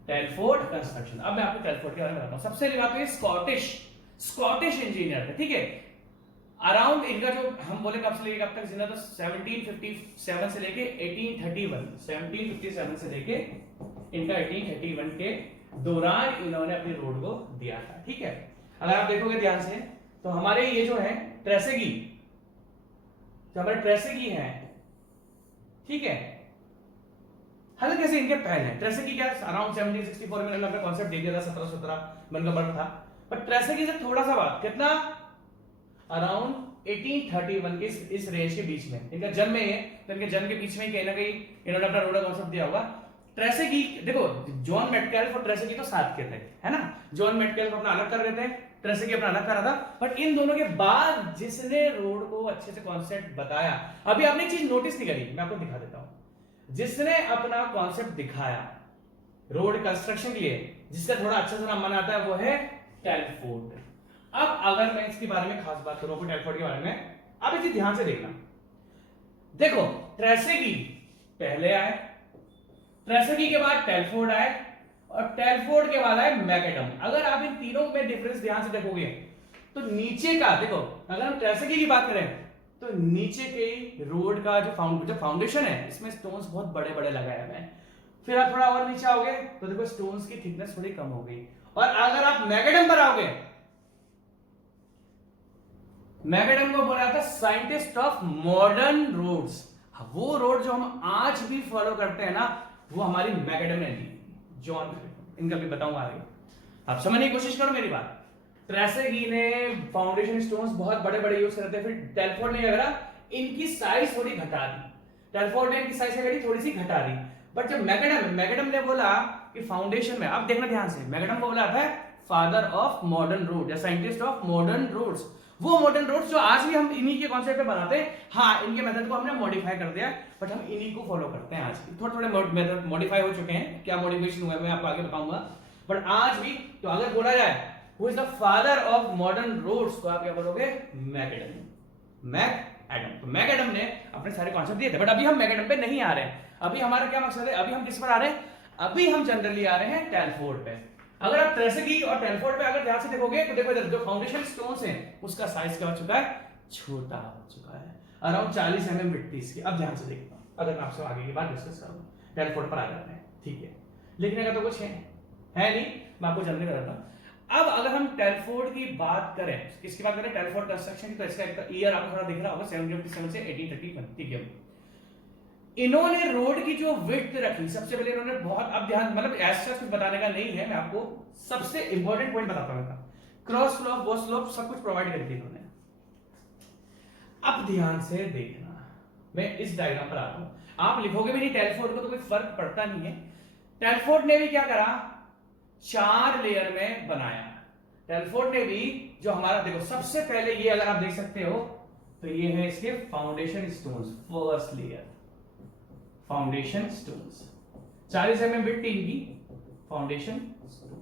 Telford construction. अब मैं आपको टेलफोर्ड के बारे में बताता हूं। सबसे पहले बात है स्कॉटिश इंजीनियर थे, ठीक है। अराउंड इनका जो हम बोले कब से लेके कब तक जिंदा था, 1757 से लेके 1831, 1757 से लेके इनका 1831 के दौरान इन्होंने अपनी रोड को दिया था, ठीक है। अगर आप देखोगे ध्यान से तो हमारे ये जो है ट्रेसेगी, जो हमारे ट्रेसेगी है, ठीक है, हल्के से इनके पहले हैं। ट्रेसेगी क्या, अराउंड 1764 में इन्होंने अपना कॉन्सेप्ट दे दिया था, 1717 में इनका बर्थ था। पर ट्रेसेगी से थोड़ा सा बात, कितना, अराउंड 1831 के इस रेंज के बीच में इनका जन्म है। तो इनके जन्म के बीच में कहीं ना कहीं इन्होंने अपना रोड कॉन्सेप्ट दिया होगा। ट्रेसेगी, देखो जॉन मेटकेल और ट्रेसेगी तो साथ के थे, है ना। जॉन मेटकेल को अपना अलग कर रहे थे, ट्रेसेगी अपना अलग कर रहा था। बट इन दोनों के बाद जिसने रोड को अच्छे से कॉन्सेप्ट बताया, अभी आपने एक चीज नोटिस नहीं करी, मैं आपको दिखा देता हूं। जिसने अपना कॉन्सेप्ट दिखाया रोड कंस्ट्रक्शन के लिए, जिसका थोड़ा अच्छा से नाम माना आता है, वो है टेलफोर्ड। अब अगर मैं इसके बारे में खास बात करूं टेलफोर्ड के बारे में, आप इसे ध्यान से देखना। देखो ट्रेसेगी पहले आए, ट्रेसेगी के बाद टेलफोर्ड आए, और टेलफोर्ड के बाद आए मैकडम। अगर आप इन तीनों में डिफरेंस ध्यान से देखोगे तो नीचे का, देखो अगर हम ट्रेसेगी की बात करें तो नीचे के रोड का जो फाउंडेशन है, इसमें स्टोन्स बहुत बड़े बड़े लगाए हुए हैं। फिर आप थोड़ा और नीचे आओगे तो देखो स्टोन्स की थिकनेस थोड़ी कम हो गई। और अगर आप मैकडम पर आओगे, मैकडम को बोला था साइंटिस्ट ऑफ मॉडर्न रोड्स। वो रोड जो हम आज भी फॉलो करते हैं ना, वो हमारी मैकडम ने दी, जॉन, इनका भी बताऊंगा आगे, आप समझने की कोशिश करो मेरी बात। ट्रेसेगी ने फाउंडेशन स्टोन्स बहुत बड़े बड़े यूज करते हैं, फिर टेलफोर्ड ने अगर इनकी साइज थोड़ी घटा दी, टेलफोर्ड ने इनकी साइज थोड़ी सी घटा दी। बट जब मैकडम ने बोला कि फाउंडेशन में, अब देखना ध्यान से, मैकडम को बोला था फादर ऑफ मॉडर्न रोड या साइंटिस्ट ऑफ मॉडर्न रोड्स। वो मॉडर्न रोड्स जो आज भी हम इन्हीं के कॉन्सेप्ट पे बनाते हैं, हाँ इनके मेथड को हमने मॉडिफाई कर दिया, बट हम इन्हीं को फॉलो करते हैं आज भी। थोड़े थोड़े मेथड मॉडिफाई हो चुके हैं, क्या मॉडिफिकेशन हुआ है मैं आपको आगे बताऊंगा। बट आज भी तो अगर बोला जाए who is the father of modern roads, तो आप क्या बोलोगे, मैकडम। तो मैकडम ने अपने सारे कॉन्सेप्ट दिए थे। बट अभी हम मैकडम पे नहीं आ रहे हैं, अभी हमारा क्या मकसद है, अभी हम किस पर आ रहे हैं, अभी हम जनरली आ रहे हैं टेलफोर्ड पे। अगर आप ट्रेसेगी और टेलफोर्ड पे अगर ध्यान से देखोगे तो देखो इधर जो फाउंडेशन स्टोन्स हैं उसका साइज क्या हो चुका है, छोटा हो चुका है, अराउंड 40 mm मिट्टी इसकी। अब ध्यान से देखना, अगर मैं आपसे आगे की बात डिस्कस करूँ, टेलफोर्ड पर आ जाते हैं, ठीक है। लिखने का तो कुछ है नहीं, मैं आपको जल्दी बताता हूँ। अब अगर हम टेलफोर्ड की बात करें, किसकी बात करें, टेलफोर्ड कंस्ट्रक्शन की, तो इसका ईयर आपको थोड़ा दिख रहा होगा 1757 से 1831, ठीक है। इन्होंने रोड की जो विड्थ रखी, सबसे पहले इन्होंने बहुत, अब ध्यान, मतलब ऐसा कुछ बताने का नहीं है, मैं आपको सबसे इंपॉर्टेंट पॉइंट बताता हूं। क्रॉस स्लोप, वो स्लोप सब कुछ प्रोवाइड कर दी इन्होंने। अब ध्यान से देखना, मैं इस डायग्राम पर आता हूं, आप लिखोगे भी नहीं टेलफोर्ड को तो कोई फर्क पड़ता नहीं है। टेलफोर्ड ने भी क्या करा, 4 लेयर में बनाया। टेलफोर्ड ने भी, जो हमारा देखो सबसे पहले ये अगर आप देख सकते हो तो ये है इसके foundation stones, first layer foundation stones, 40 mm width इनकी फाउंडेशन स्टोन।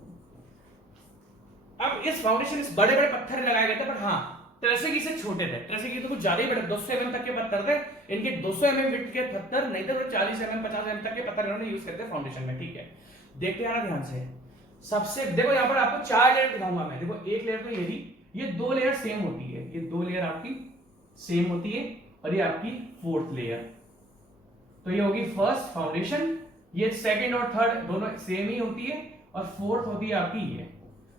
अब इस फाउंडेशन इस बड़े बड़े पत्थर लगाए गए थे, पर हाँ ट्रेसेगी से छोटे थे, ट्रेसेगी तो कुछ ज्यादा ही बड़े, 200 mm तक के पत्थर थे, इनके 200 mm विड्थ के पत्थर नहीं थे, तो 40 mm 50 mm तक के पत्थर इन्होंने यूज करते फाउंडेशन में, ठीक है। देखते हैं ना ध्यान से, सबसे देखो यहां पर आपको 4 लेयर दिखाऊंगा मैं, देखो एक लेयर तो ये 2 लेयर सेम होती है, ये 2 लेयर आपकी सेम होती है, और ये आपकी 4th लेयर, तो ये होगी फर्स्ट फाउंडेशन, ये सेकंड और थर्ड दोनों सेम ही होती है, और 4th होती है आपकी ये।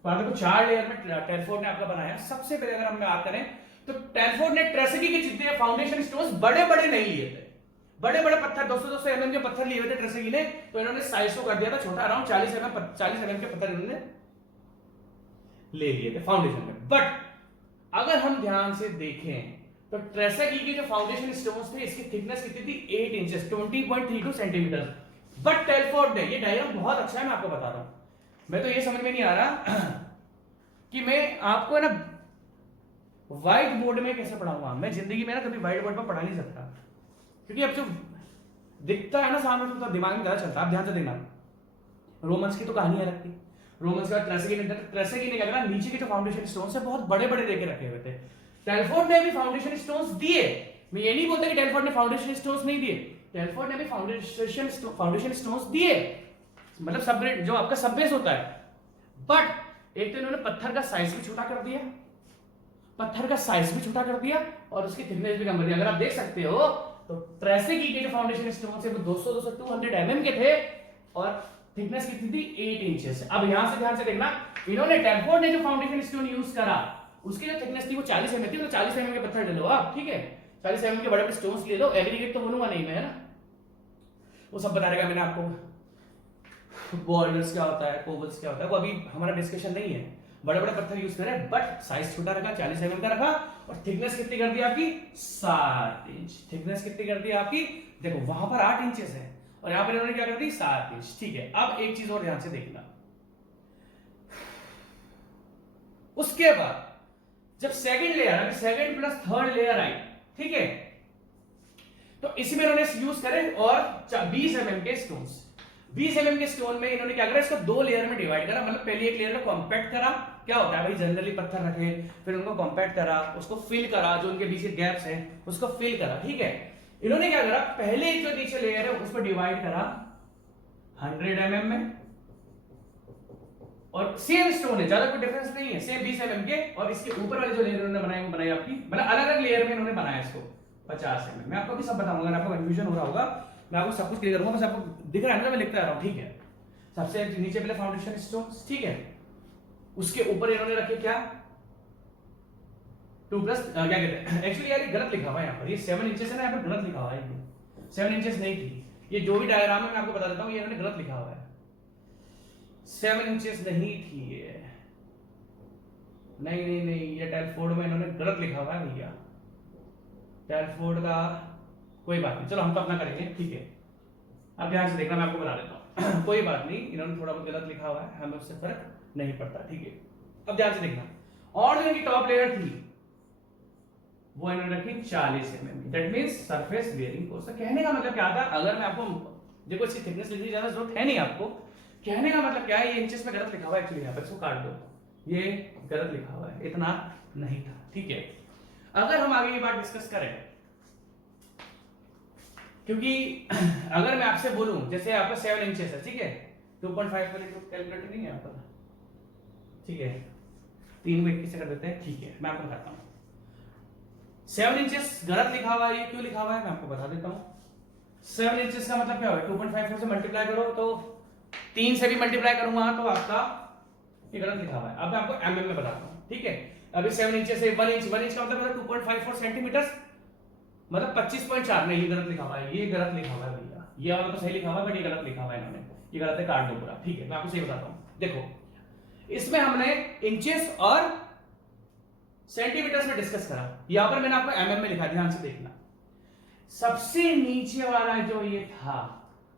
तो देखो 4 लेयर में टेलफोर्ड ने आपका बनाया। सबसे पहले अगर हम बात करें तो टेलफोर्ड ने ट्रेसेगी के जितने फाउंडेशन स्टोन्स बड़े बड़े नहीं लिए थे, बड़े बड़े पत्थर 200 mm के पत्थर लिए हुए थे ट्रेसेगी ने, तो इन्होंने साइज को कर दिया था छोटा, अराउंड 40 mm के पत्थर इन्होंने ले लिए थे फाउंडेशन में। बट अगर हम ध्यान से देखें तो ट्रेसेगी के जो फाउंडेशन स्टोन्स थे, इसकी थिकनेस कितनी थी, 8 इंचेस 20.32 सेंटीमीटर। बट टेलफोर्ड ने, ये डायग्राम बहुत अच्छा है, मैं आपको बता रहा हूं, मैं तो ये समझ में नहीं आ रहा कि मैं आपको ना व्हाइट बोर्ड में कैसे पढ़ाऊंगा, मैं जिंदगी में ना कभी व्हाइट बोर्ड पर पढ़ा नहीं सकता, क्योंकि अब जो दिखता है ना सामने तो दिमाग में ज्यादा चलता है। आप ध्यान से देखना, रोमन्स की तो कहानी अलग थी, रोमन्स का ट्रेसेगी ने क्या करा, नीचे के जो फाउंडेशन स्टोन्स है बहुत बड़े बड़े लेके रखे हुए थे। टेलफोर्ड ने भी फाउंडेशन स्टोन्स दिए, मैं ये नहीं बोलता कि टेलफोर्ड ने फाउंडेशन स्टोन्स नहीं दिए, टेलफोर्ड ने भी फाउंडेशन स्टोन्स दिए, मतलब सब जो आपका सब बेस होता है। बट एक तो इन्होंने पत्थर का साइज भी छोटा कर दिया, पत्थर का साइज भी छोटा कर दिया, और उसकी थिकनेस भी कम कर दिया। अगर आप देख सकते हो तो ट्रेसेगी के जो फाउंडेशन स्टोन्स है वो 200 mm के थे, और थिकनेस कितनी थी, 8 इंचेस। अब यहां से ध्यान से देखना, इन्होंने टेलफोर्ड ने जो फाउंडेशन स्टोन यूज करा उसकी जो थिकनेस थी वो 40 mm थी, तो 40 mm के पत्थर ले लो आप, ठीक है, 40 mm के बड़े बड़े स्टोन्स ले लो, एग्रीगेट तो बोलूंगा नहीं मैं, है ना, वो सब बता देगा मैंने आपको, बॉर्डर्स क्या होता है, कोबल्स क्या होता है, वो अभी हमारा डिस्कशन नहीं है। बड़े बड़े पत्थर यूज करें, बट साइज छोटा रखा, 40 mm का रखा, और थिकनेस कितनी कर दी आपकी, 7 इंच। थिकनेस कितनी कर दी आपकी, देखो वहां पर 8 इंचेस है, और यहां पर इन्होंने क्या कर दी, 7 इंच, ठीक है। अब एक चीज और ध्यान से देखना, उसके बाद जब second layer, second plus third layer आई, ठीक है, तो इसमें इन्होंने यूज करे और 20 mm के स्टोन्स, 20 mm के स्टोन में इन्होंने क्या करा, इसको 2 लेयर में डिवाइड करा, मतलब पहली एक लेयर को कॉम्पैक्ट करा, क्या होता है भाई, जनरली पत्थर रखे, फिर उनको कॉम्पैक्ट करा, उसको फिल करा, जो उनके बीच के गैप्स हैं उसको फिल करा, ठीक है। इन्होंने क्या करा, पहले जो नीचे लेयर है उसको डिवाइड करा 100 mm में, और सेम स्टोन है, ज्यादा कोई डिफरेंस नहीं है, सेम 20 mm के, और इसके ऊपर वाली जो लेयर इन्होंने बनाई वो बनाई आपकी, मतलब अलग अलग लेयर में इन्होंने बनाया इसको 50 mm। मैं आपको भी सब बताऊंगा, अगर आपको कंफ्यूजन हो रहा होगा मैं आपको सब कुछ क्लियर करूंगा, बस आपको दिख रहा है ना, मैं लिखता रहा हूं, ठीक है। सबसे नीचे पहले फाउंडेशन स्टोन्स, ठीक है, उसके ऊपर इन्होंने रखे क्या, 2 प्लस क्या कहते हैं, एक्चुअली यार ये गलत लिखा हुआ है यहाँ पर, ये 7 इंचेस है ना, यहाँ पर गलत लिखा हुआ है, 7 इंचेस नहीं थी, ये जो भी डायग्राम है मैं आपको बता देता हूँ, ये इन्होंने गलत लिखा हुआ है, 7 इंचेस नहीं थी ये, नहीं नहीं नहीं, ये टेलफोर्ड में इन्होंने गलत लिखा हुआ है भैया, टेलफोर्ड का कोई बात नहीं, चलो हम तो अपना करेंगे, ठीक है। अब ध्यान से देखना, मैं आपको बता देता हूँ कोई बात नहीं, इन्होंने थोड़ा बहुत गलत लिखा हुआ है, हमें उससे फर्क नहीं पड़ता, ठीक है। अब ध्यान से देखना, और जो इनकी टॉप लेयर थी वो इन्होंने रखी 40 mm, that means surface bearing force. कहने का मतलब क्या था, अगर मैं आपको देखो इसकी थिकनेस लिखने की ज्यादा जरूरत है नहीं आपको, कहने का मतलब क्या है, ये इंचेस में गलत लिखा हुआ है एक्चुअली, यहाँ पर इसको काट दो, ये गलत लिखा हुआ है, इतना नहीं था, ठीक है। अगर हम आगे ये बात डिस्कस करें, क्योंकि अगर मैं आपसे बोलूं जैसे आपका 7 इंचेस है, ठीक है, 2.5 वाले तो कैलकुलेटर नहीं है आपका, ठीक है, 3 को 21 से कर देते हैं, ठीक है, मैं आपको बताता हूं 7 इंचेस गलत लिखा हुआ है, ये क्यों लिखा हुआ है मैं आपको बता देता हूं। 7 इंचेस का मतलब क्या होगा, 2.54 से मल्टीप्लाई करो तो 3 से भी मल्टीप्लाई करूंगा तो आपका ये गलत लिखा हुआ है। अब मैं आपको एमएम में बताता हूँ, ठीक है। अभी 7 इंचेस से 1 इंच का मतलब 2.54 सेंटीमीटर, मतलब 25.4। नहीं, ये गलत लिखा हुआ है, ये गलत लिखा हुआ है भैया, ये वाला तो सही लिखा हुआ है बट ये गलत लिखा हुआ है इन्होंने, ये गलत है, काट दो पूरा, ठीक है। मैं आपको सही बताता हूँ, देखो इसमें हमने इंचेस और सेंटीमीटर्स में डिस्कस करा, यहां पर मैंने आपको एमएम में लिखा, ध्यान से देखना। सबसे नीचे वाला जो ये था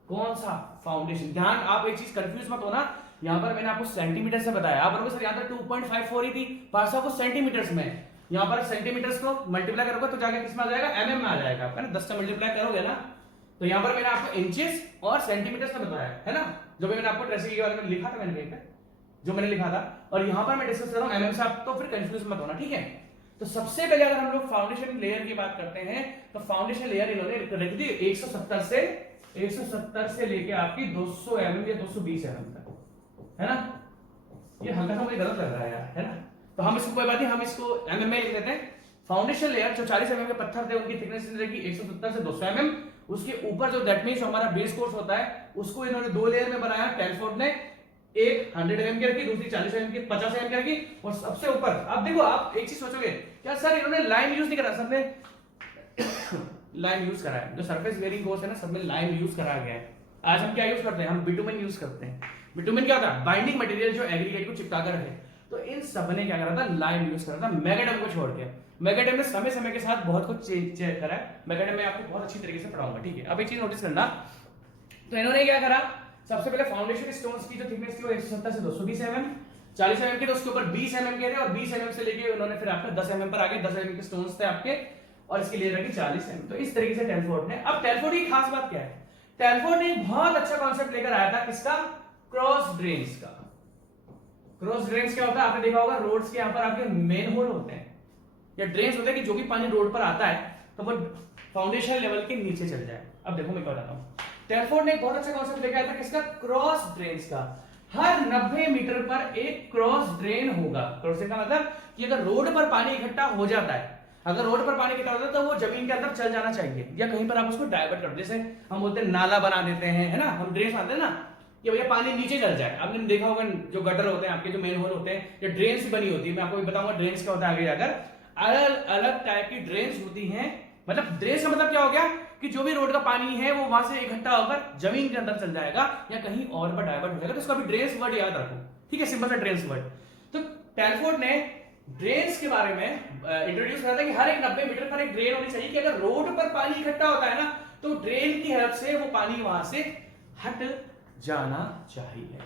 कौन सा, फाउंडेशन। ध्यान, आप एक चीज कंफ्यूज मत होना, यहां पर मैंने आपको सेंटीमीटर से बताया, आप सर यहां पर 2.54 ही थी, पास आपको सेंटीमीटर्स में, यहां पर सेंटीमीटर्स को मल्टीप्लाई करोगे तो जाके किसमें आ जाएगा, एमएम में आ जाएगा आपका ना, 10 से मल्टीप्लाई करोगे ना। तो यहां पर मैंने आपको इंचेस और सेंटीमीटर्स में बताया है ना, जो मैंने आपको ट्रेसिंग के बारे में लिखा था, मैंने कहीं पे जो मैंने लिखा था, और यहां पर मैं डिस्कस कर रहा हूं एमएम से, आप तो फिर कंफ्यूज मत होना, ठीक है। तो सबसे पहले अगर हम लोग फाउंडेशन लेयर की बात करते हैं तो फाउंडेशन लेयर इन्होंने रख दी 170 से लेके आपकी 200 mm या 220 mm तक, है ना। ये हल्का सा मुझे गलत लग रहा है यार, है ना। तो हम इसको कोई बात नहीं, हम इसको mm में लिख देते हैं। फाउंडेशन लेयर जो 40 mm के पत्थर थे उनकी थिकनेस रहेगी 170 से 200 mm। उसके ऊपर जो दैट मींस हमारा बेस कोर्स होता है उसको इन्होंने दो लेयर में बनाया, टेलफोर्ड ने, एक 100 mm की रखी, दूसरी 40 mm की, 50 mm की रखी, और सबसे ऊपर अब देखो, आप एक चीज सोचोगे क्या सर इन्होंने लाइम यूज नहीं करा, सबने लाइम यूज करा है, जो सरफेस वेयरिंग कोर्स है ना, सब में लाइम यूज करा गया है। आज हम क्या यूज करते हैं, हम बिटुमेन यूज करते हैं। बिटुमेन क्या होता है, बाइंडिंग मटेरियल जो एग्रीगेट को चिपका कर रखे। तो इन सब ने क्या करा था, लाइम यूज करा था, मैगेडम को छोड़ के। मैगेडम ने समय समय के साथ बहुत कुछ चेंज करा है, मैगेडम में आपको बहुत अच्छी तरीके से पढ़ाऊंगा, ठीक है। अब एक चीज नोटिस करना, तो इन्होंने क्या करा, सबसे पहले फाउंडेशन स्टोन्स की जो थिकनेस थी वो 170 से 220 mm, 40 mm के, तो उसके ऊपर 20 mm के थे, और 20 mm से लेके उन्होंने फिर आपका 10 mm पर आगे 10 mm के स्टोन्स थे आपके, और इसकी लेयर रखी 40 mm। तो इस तरीके से टेलफोर्ड ने, अब टेलफोर्ड की खास बात क्या है, टेलफोर्ड ने एक बहुत अच्छा कॉन्सेप्ट लेकर आया था, किसका, क्रॉस ड्रेन्स का। क्रॉस ड्रेन्स क्या होता है, आपने देखा होगा रोड्स के यहाँ पर आपके मेन होल होते हैं या ड्रेन्स होते हैं कि जो भी पानी रोड पर आता है तो वो फाउंडेशन लेवल के नीचे चल जाए। अब देखो मैं बताता हूँ, टेलफोर्ड ने एक बहुत अच्छा कॉन्सेप्ट लेकर आया था, किसका, क्रॉस ड्रेन्स का। हर 90 मीटर पर एक क्रॉस ड्रेन होगा। क्रॉस ड्रेन का मतलब कि अगर रोड पर पानी इकट्ठा हो जाता है, अगर रोड पर पानी इकट्ठा होता है तो वो जमीन के अंदर चल जाना चाहिए, या कहीं पर आप उसको डाइवर्ट कर दो, जैसे हम बोलते हैं नाला बना देते हैं, है ना, हम ड्रेन बनाते हैं ना, कि भैया पानी नीचे चल जाए। आपने देखा होगा जो गटर होते हैं आपके, जो मेन होल होते हैं, या ड्रेन्स बनी होती है, मैं आपको बताऊंगा ड्रेन्स क्या होता है आगे जाकर। अलग अलग टाइप की ड्रेन्स होती हैं, मतलब ड्रेन्स का मतलब क्या हो गया कि जो भी रोड का पानी है वो वहां से इकट्ठा होकर जमीन के अंदर चल जाएगा या कहीं और पर डाइवर्ट हो जाएगा, तो इसका भी ड्रेन्स वर्ड याद रखो, ठीक है, सिंपल सा ड्रेन्स वर्ड। तो टेलफोर्ड ने ड्रेन्स के बारे में इंट्रोड्यूस करा था कि हर एक 90 मीटर पर एक ड्रेन होनी चाहिए, कि अगर रोड पर पानी इकट्ठा होता है ना तो ड्रेन की हेल्प से वो पानी वहां से हट जाना चाहिए।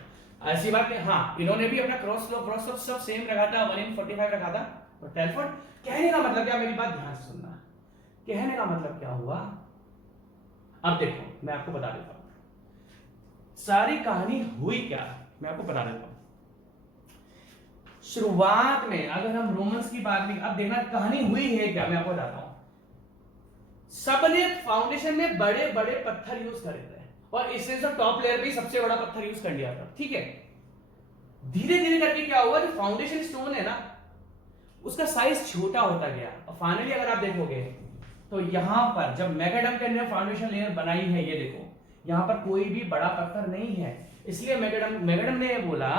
ऐसी बात नहीं, हाँ इन्होंने भी अपना क्रॉस फ्लो सब सेम रखा था, 1/45 रखा था। और टेलफोर्ड, कहने का मतलब क्या, मेरी बात ध्यान से सुनना, कहने का मतलब क्या हुआ, अब देखो मैं आपको बता देता हूं सारी कहानी हुई क्या, मैं आपको बता देता हूं। शुरुआत में अगर हम रोमन्स की बात नहीं, अब देखना कहानी हुई है क्या, मैं आपको बताता हूं। सबने फाउंडेशन में बड़े बड़े पत्थर यूज करे थे, और इसने सब टॉप लेयर पे सबसे बड़ा पत्थर यूज कर लिया था, ठीक है। धीरे धीरे करके क्या हुआ, जो फाउंडेशन स्टोन है ना उसका साइज छोटा होता गया, और फाइनली अगर आप देखोगे तो यहां पर जब मैगेडम के अंदर फाउंडेशन लेयर बनाई है, ये देखो यहां पर कोई भी बड़ा पत्थर नहीं है, इसलिए मैगेडम ने बोला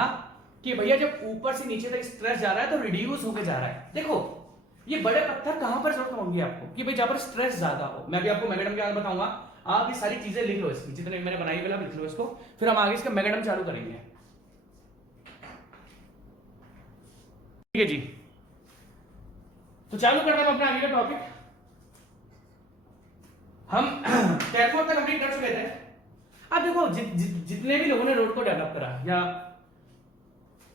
कि भैया जब ऊपर से नीचे तक स्ट्रेस जा रहा है तो रिड्यूस होकर जा रहा है। देखो ये बड़े पत्थर कहां पर जरूरत होंगी आपको, कि भाई जहां पर स्ट्रेस ज्यादा हो। मैं भी आपको मैगेडम के बारे में बताऊंगा, आप ये सारी चीजें लिख लो, इसकी जितने मैंने बनाई पहले लिख लो इसको, फिर हम आगे इसका मैगेडम चालू करेंगे, ठीक है जी। तो चालू करते हैं अपना आगे का टॉपिक। हम टेलफोर्ड तक कंप्लीट कर चुके थे। अब देखो जितने भी लोगों ने रोड को डेवलप करा या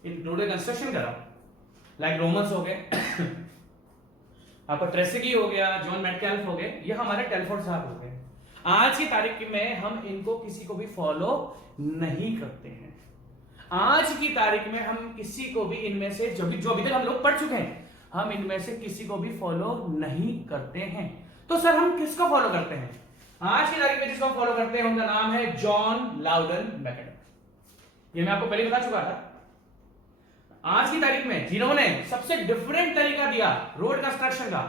इन रोड का कंस्ट्रक्शन करा, लाइक रोमन्स हो गए, आपका ट्रेसेगी हो गया, जॉन मेटकेल्फ हो गए, ये हमारे टेलफोर्ड साहब हो गए। आज की तारीख में हम इनको किसी को भी फॉलो नहीं करते हैं। आज की तारीख में हम किसी को भी इनमें से जो अभी तक हम लोग पढ़ चुके हैं, हम इनमें से किसी को भी फॉलो नहीं करते हैं। तो सर हम किसको फॉलो करते हैं? आज की तारीख में जिसको फॉलो करते हैं उनका नाम है जॉन लाउडन मैकेडम। ये मैं आपको पहले बता चुका था। आज की तारीख में जिन्होंने सबसे डिफरेंट तरीका दिया रोड कंस्ट्रक्शन का,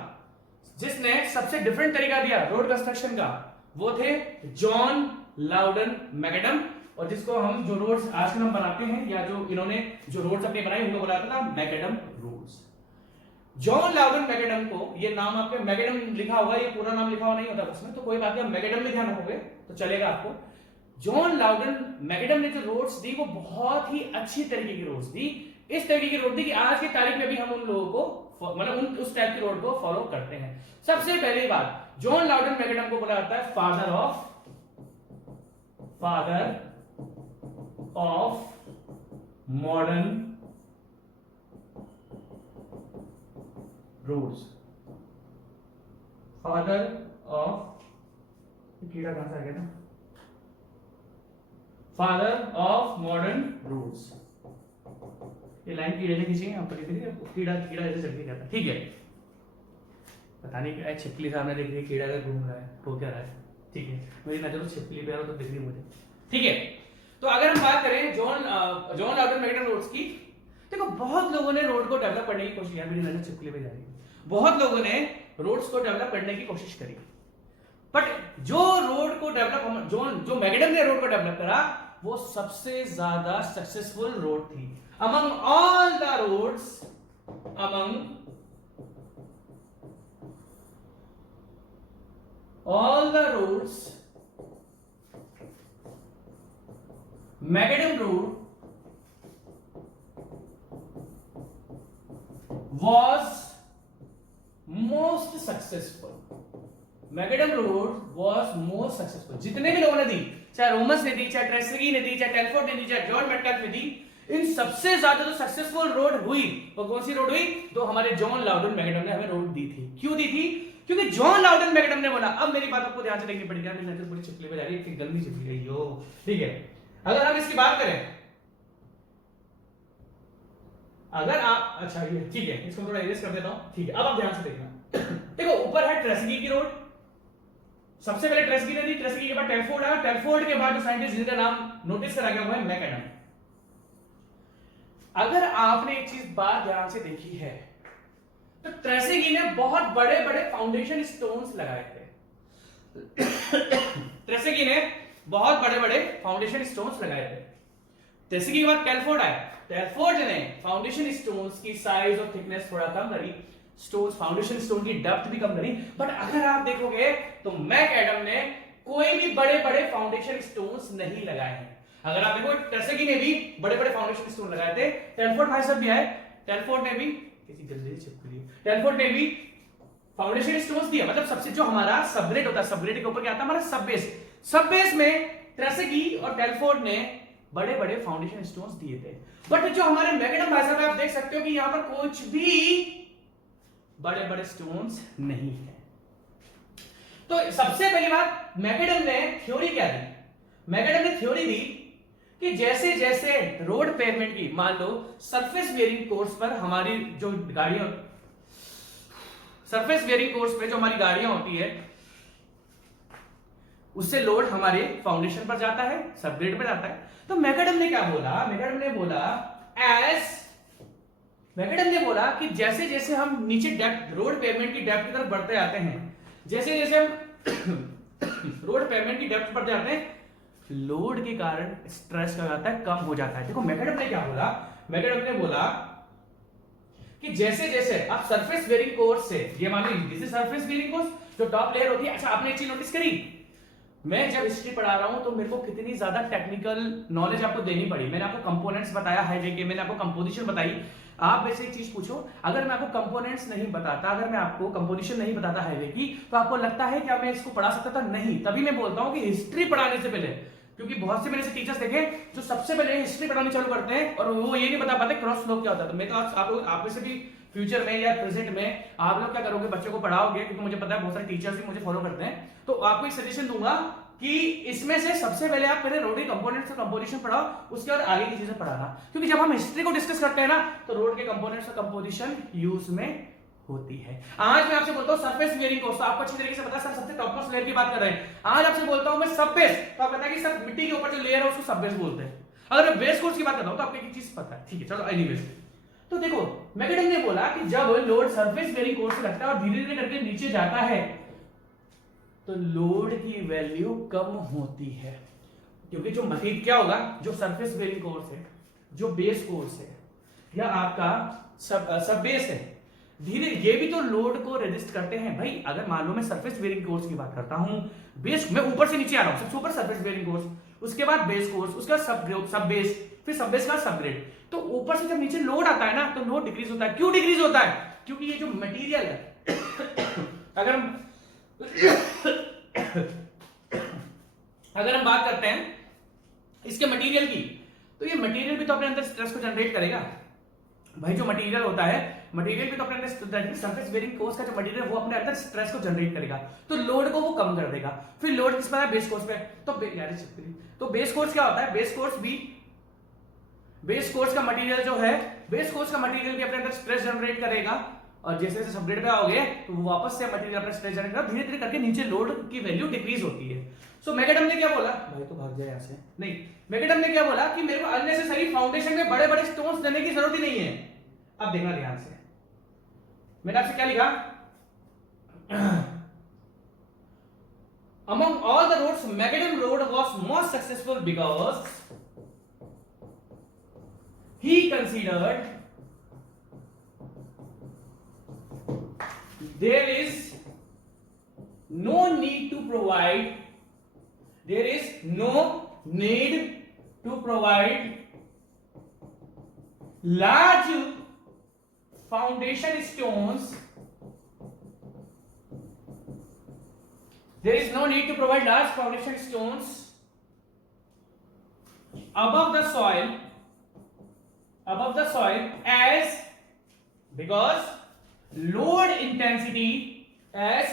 जिसने सबसे डिफरेंट तरीका दिया रोड कंस्ट्रक्शन का, वो थे जॉन लाउडन मैकडम, और जिसको हम जो रोड्स आजकल हम बनाते हैं या जो इन्होंने जो रोड्स अपने बनाए उनको बनाया था मैकडम रोड्स। जॉन लाउडन मैकडम को, ये नाम आपके मैकडम लिखा होगा, ये पूरा नाम लिखा हुआ नहीं होता उसमें, तो कोई बात नहीं, मैकडम में ध्यान रखोगे तो चलेगा आपको। जॉन लाउडन मैकडम ने जो रोड्स दी वो बहुत ही अच्छी तरीके की रोड्स दी, इस तरीके की रोड दी कि आज की तारीख में भी हम उन लोगों को मतलब उस टाइप की रोड को फॉलो करते हैं। सबसे पहली बात, जॉन लाउडन मैकडम को बोला जाता है father of modern roads. Father of, कीड़ा कहां से आ गया था, फादर ऑफ मॉडर्न रोड्स। ये लाइन कीड़े ने खींची है, आपको दिख रही है, कीड़ा ऐसे चल के जाता है, ठीक है। पता नहीं क्या छिपकली सामने दिख रही है, कीड़ा अगर घूम रहा है हो क्या रहा है, ठीक है, मेरी नजर तो छिपकली पे आ रहा तो दिख रही मुझे, ठीक है। तो अगर हम बात करें जॉन लाउडन मैकडम रोड्स की, देखो बहुत लोगों ने रोड को डेवलप करने की कोशिश, मेरी नजर छिपकली पे जा रही है, बहुत लोगों ने रोड्स को डेवलप करने की कोशिश करी, बट जो रोड को डेवलप जो मैकडम ने रोड को डेवलप करा वो सबसे ज्यादा सक्सेसफुल रोड थी among all the roads, Macadam road was most successful. Macadam road was most successful. जितने भी लोगों ने दी, चाहे रोमस ने दी, चाहे ट्रेसेगी ने दी, चाहे टेलफोर्ड ने दी, चाहे जॉन मेटकाल्फ ने दी, इन सबसे ज्यादा जो सक्सेसफुल रोड हुई वो कौन सी रोड हुई, तो हमारे जॉन लाउडन मैकडम ने हमें रोड दी थी। क्यों दी थी, क्योंकि जॉन लाउडन मैकडम ने बोला, अब मेरी बात आपको ध्यान से देखनी पड़ेगी, मेरी नजर पूरी छिपकली पे जा रही है, गंदी छिपकली है यो, ठीक है। अगर हम इसकी बात करें, अगर आप, अच्छा ये ठीक है, इसको थोड़ा इरेज कर देता हूं, ठीक है। अब आप ध्यान से देखना, देखो ऊपर है ट्रेसेगी की रोड, सबसे पहले ट्रेसेगी ने दी, ट्रेसेगी के बाद टेलफोर्ड आया, टेलफोर्ड के बाद जो साइंटिस्ट जिनका नाम नोटिस करा गया वो है मैकडम। अगर आपने एक चीज बात ध्यान से देखी है तो ट्रेसेगी ने बहुत बड़े बड़े फाउंडेशन स्टोन्स लगाए थे ट्रेसेगी ने बहुत बड़े बड़े फाउंडेशन स्टोन्स लगाए थे। ट्रेसेगी के बाद टेलफोर्ड आया, टेलफोर्ड ने फाउंडेशन स्टोन्स की साइज और थिकनेस थोड़ा कम करी, स्टोन्स फाउंडेशन स्टोन की डेप्थ भी कम करी, बट अगर आप देखोगे तो मैकडम ने कोई भी बड़े बड़े फाउंडेशन स्टोन्स नहीं लगाए हैं। अगर आप देखो ट्रेसेगी ने भी बड़े बड़े फाउंडेशन स्टोन लगाए थे, टेलफोर्ड भाई साहब भी आए, टेलफोर्ड ने भी किसी जल्दी छिपकली, टेलफोर्ड ने भी फाउंडेशन स्टोन्स दिया, मतलब सबसे जो हमारा सबग्रेड होता है, सबग्रेड के ऊपर क्या आता है हमारा सबबेस, सबबेस में ट्रेसेगी और टेलफोर्ड ने बड़े बड़े फाउंडेशन स्टोन्स दिए थे। बट जो हमारे मैकडम भाई साहब आप देख सकते हो कि यहां पर कुछ भी बड़े बड़े स्टोन्स नहीं है। तो सबसे पहली बात, मैकडम ने थ्योरी क्या दी, मैकडम ने थ्योरी दी कि जैसे जैसे रोड पेवमेंट की, मान लो सरफेस वेयरिंग कोर्स पर हमारी जो गाड़ियां, सरफेस वेयरिंग कोर्स पे जो हमारी गाड़ियां होती है उससे लोड हमारे फाउंडेशन पर जाता है, सबग्रेड पर जाता है। तो मैकडम ने क्या बोला, मैकडम ने बोला कि जैसे जैसे हम नीचे डेप्थ, रोड पेवमेंट की डेप्थ की तरफ बढ़ते जाते हैं, जैसे जैसे हम रोड पेवमेंट की डेप्थ बढ़ते जाते हैं, लोड के कारण स्ट्रेस क्या जाता है, कम हो जाता है। देखो मैकडम ने क्या बोला, मैकडम ने बोला कि जैसे जैसे आप सरफेस वेयरिंग कोर्स से, ये मान लीजिए this is surface wearing course, जो टॉप लेयर होती है। अच्छा आपने एक चीज नोटिस करी, मैं जब हिस्ट्री पढ़ा रहा हूं तो मेरे को कितनी ज्यादा टेक्निकल नॉलेज आपको देनी पड़ी। मैंने आपको कंपोनेंट्स बताया हाईवे के, मैंने आपको कंपोजिशन बताई। आप वैसे एक चीज पूछो, अगर मैं आपको कंपोनेंट्स नहीं बताता, अगर मैं आपको कंपोजिशन नहीं बताता हाईवे की, तो आपको लगता है क्या मैं इसको पढ़ा सकता था? नहीं। तभी मैं बोलता हूं कि हिस्ट्री पढ़ाने से पहले, क्योंकि बहुत से मेरे से टीचर्स देखे जो सबसे पहले हिस्ट्री पढ़ानी चालू करते हैं और वो ये नहीं बता पाते क्रॉस फ्लो क्या होता है। तो मैं तो आप में से भी फ्यूचर में या प्रेजेंट में आप लोग क्या करोगे, बच्चों को पढ़ाओगे, क्योंकि मुझे पता है बहुत सारे टीचर्स भी मुझे फॉलो करते हैं। तो आपको एक सजेशन दूंगा कि इसमें से सबसे पहले आप पहले रोड के कंपोनेंट्स और कंपोजिशन पढ़ाओ, उसके बाद आगे की चीजें पढ़ाना। क्योंकि जब हम हिस्ट्री को डिस्कस करते हैं ना, तो रोड के कंपोनेंट्स और कंपोजिशन यूज में होती है। आज मैं आपसे बोलता हूं सरफेस वेयरिंग कोर्स, तो आपको अच्छी तरीके से पता है, सर सबसे टॉप मोस्ट लेयर की बात कर रहे हैं। आज आपसे बोलता हूं मैं सबबेस, तो आप पता है कि सर मिट्टी के ऊपर जो लेयर है उसको सबबेस बोलते हैं। अगर मैं बेस कोर्स की बात करता हूं तो आपको एक चीज पता है, ठीक है चलो एनीवेज। तो देखो मैकडम ने बोला कि जब लोड सरफेस वेयरिंग कोर्स से लगता है और धीरे धीरे करके नीचे जाता है, तो लोड की वैल्यू कम होती है, क्योंकि जो मटेरियल क्या होगा, जो सरफेस बेरिंग कोर्स है, जो बेस कोर्स है, या आपका सब बेस है, धीरे ये भी तो लोड को रेजिस्ट करते हैं भाई। अगर मान लो मैं सरफेस बेरिंग कोर्स की बात करता हूं, बेस मैं ऊपर से नीचे आ रहा हूं, सबसे ऊपर सरफेस बेरिंग कोर्स, उसके बाद बेस कोर्स, उसका सब बेस, फिर सब बेस का सब ग्रेड, तो ऊपर से जब नीचे लोड आता है ना, तो लोड डिक्रीज होता है। क्यों डिक्रीज होता है? क्योंकि ये जो मटेरियल है अगर हम अगर हम बात करते हैं इसके मटेरियल की, तो ये मटेरियल भी तो अपने अंदर स्ट्रेस को जनरेट करेगा भाई। जो मटेरियल होता है, मटेरियल भी तो अपने अंदर, सरफेस बेरिंग कोर्स का जो मटेरियल वो अपने अंदर स्ट्रेस को जनरेट करेगा, तो लोड को वो कम कर देगा। फिर लोड किस पर है? बेस कोर्स पे। तो बेस कोर्स क्या होता है? बेस कोर्स का मटेरियल जो है, बेस कोर्स का मटेरियल भी अपने अंदर स्ट्रेस जनरेट करेगा, और जैसे जैसे सबग्रेड पे आओगे तो वो वापस से मटेरियल अपना स्ट्रेस जनरेट करेगा, धीरे धीरे करके नीचे लोड की वैल्यू डिक्रीज होती है। सो मैकेडम ने क्या बोला भाई, तो भाग जाए यहां से, नहीं, मैकेडम ने क्या बोला कि मेरे को अननेसेसरी फाउंडेशन में बड़े बड़े स्टोन्स देने की जरूरत ही नहीं है। अब देखना ध्यान से, मैंने आपसे क्या लिखा, among all the roads macadam road was most successful because he considered there is no need to provide large foundation stones. There is no need to provide large foundation stones above the soil as because load intensity get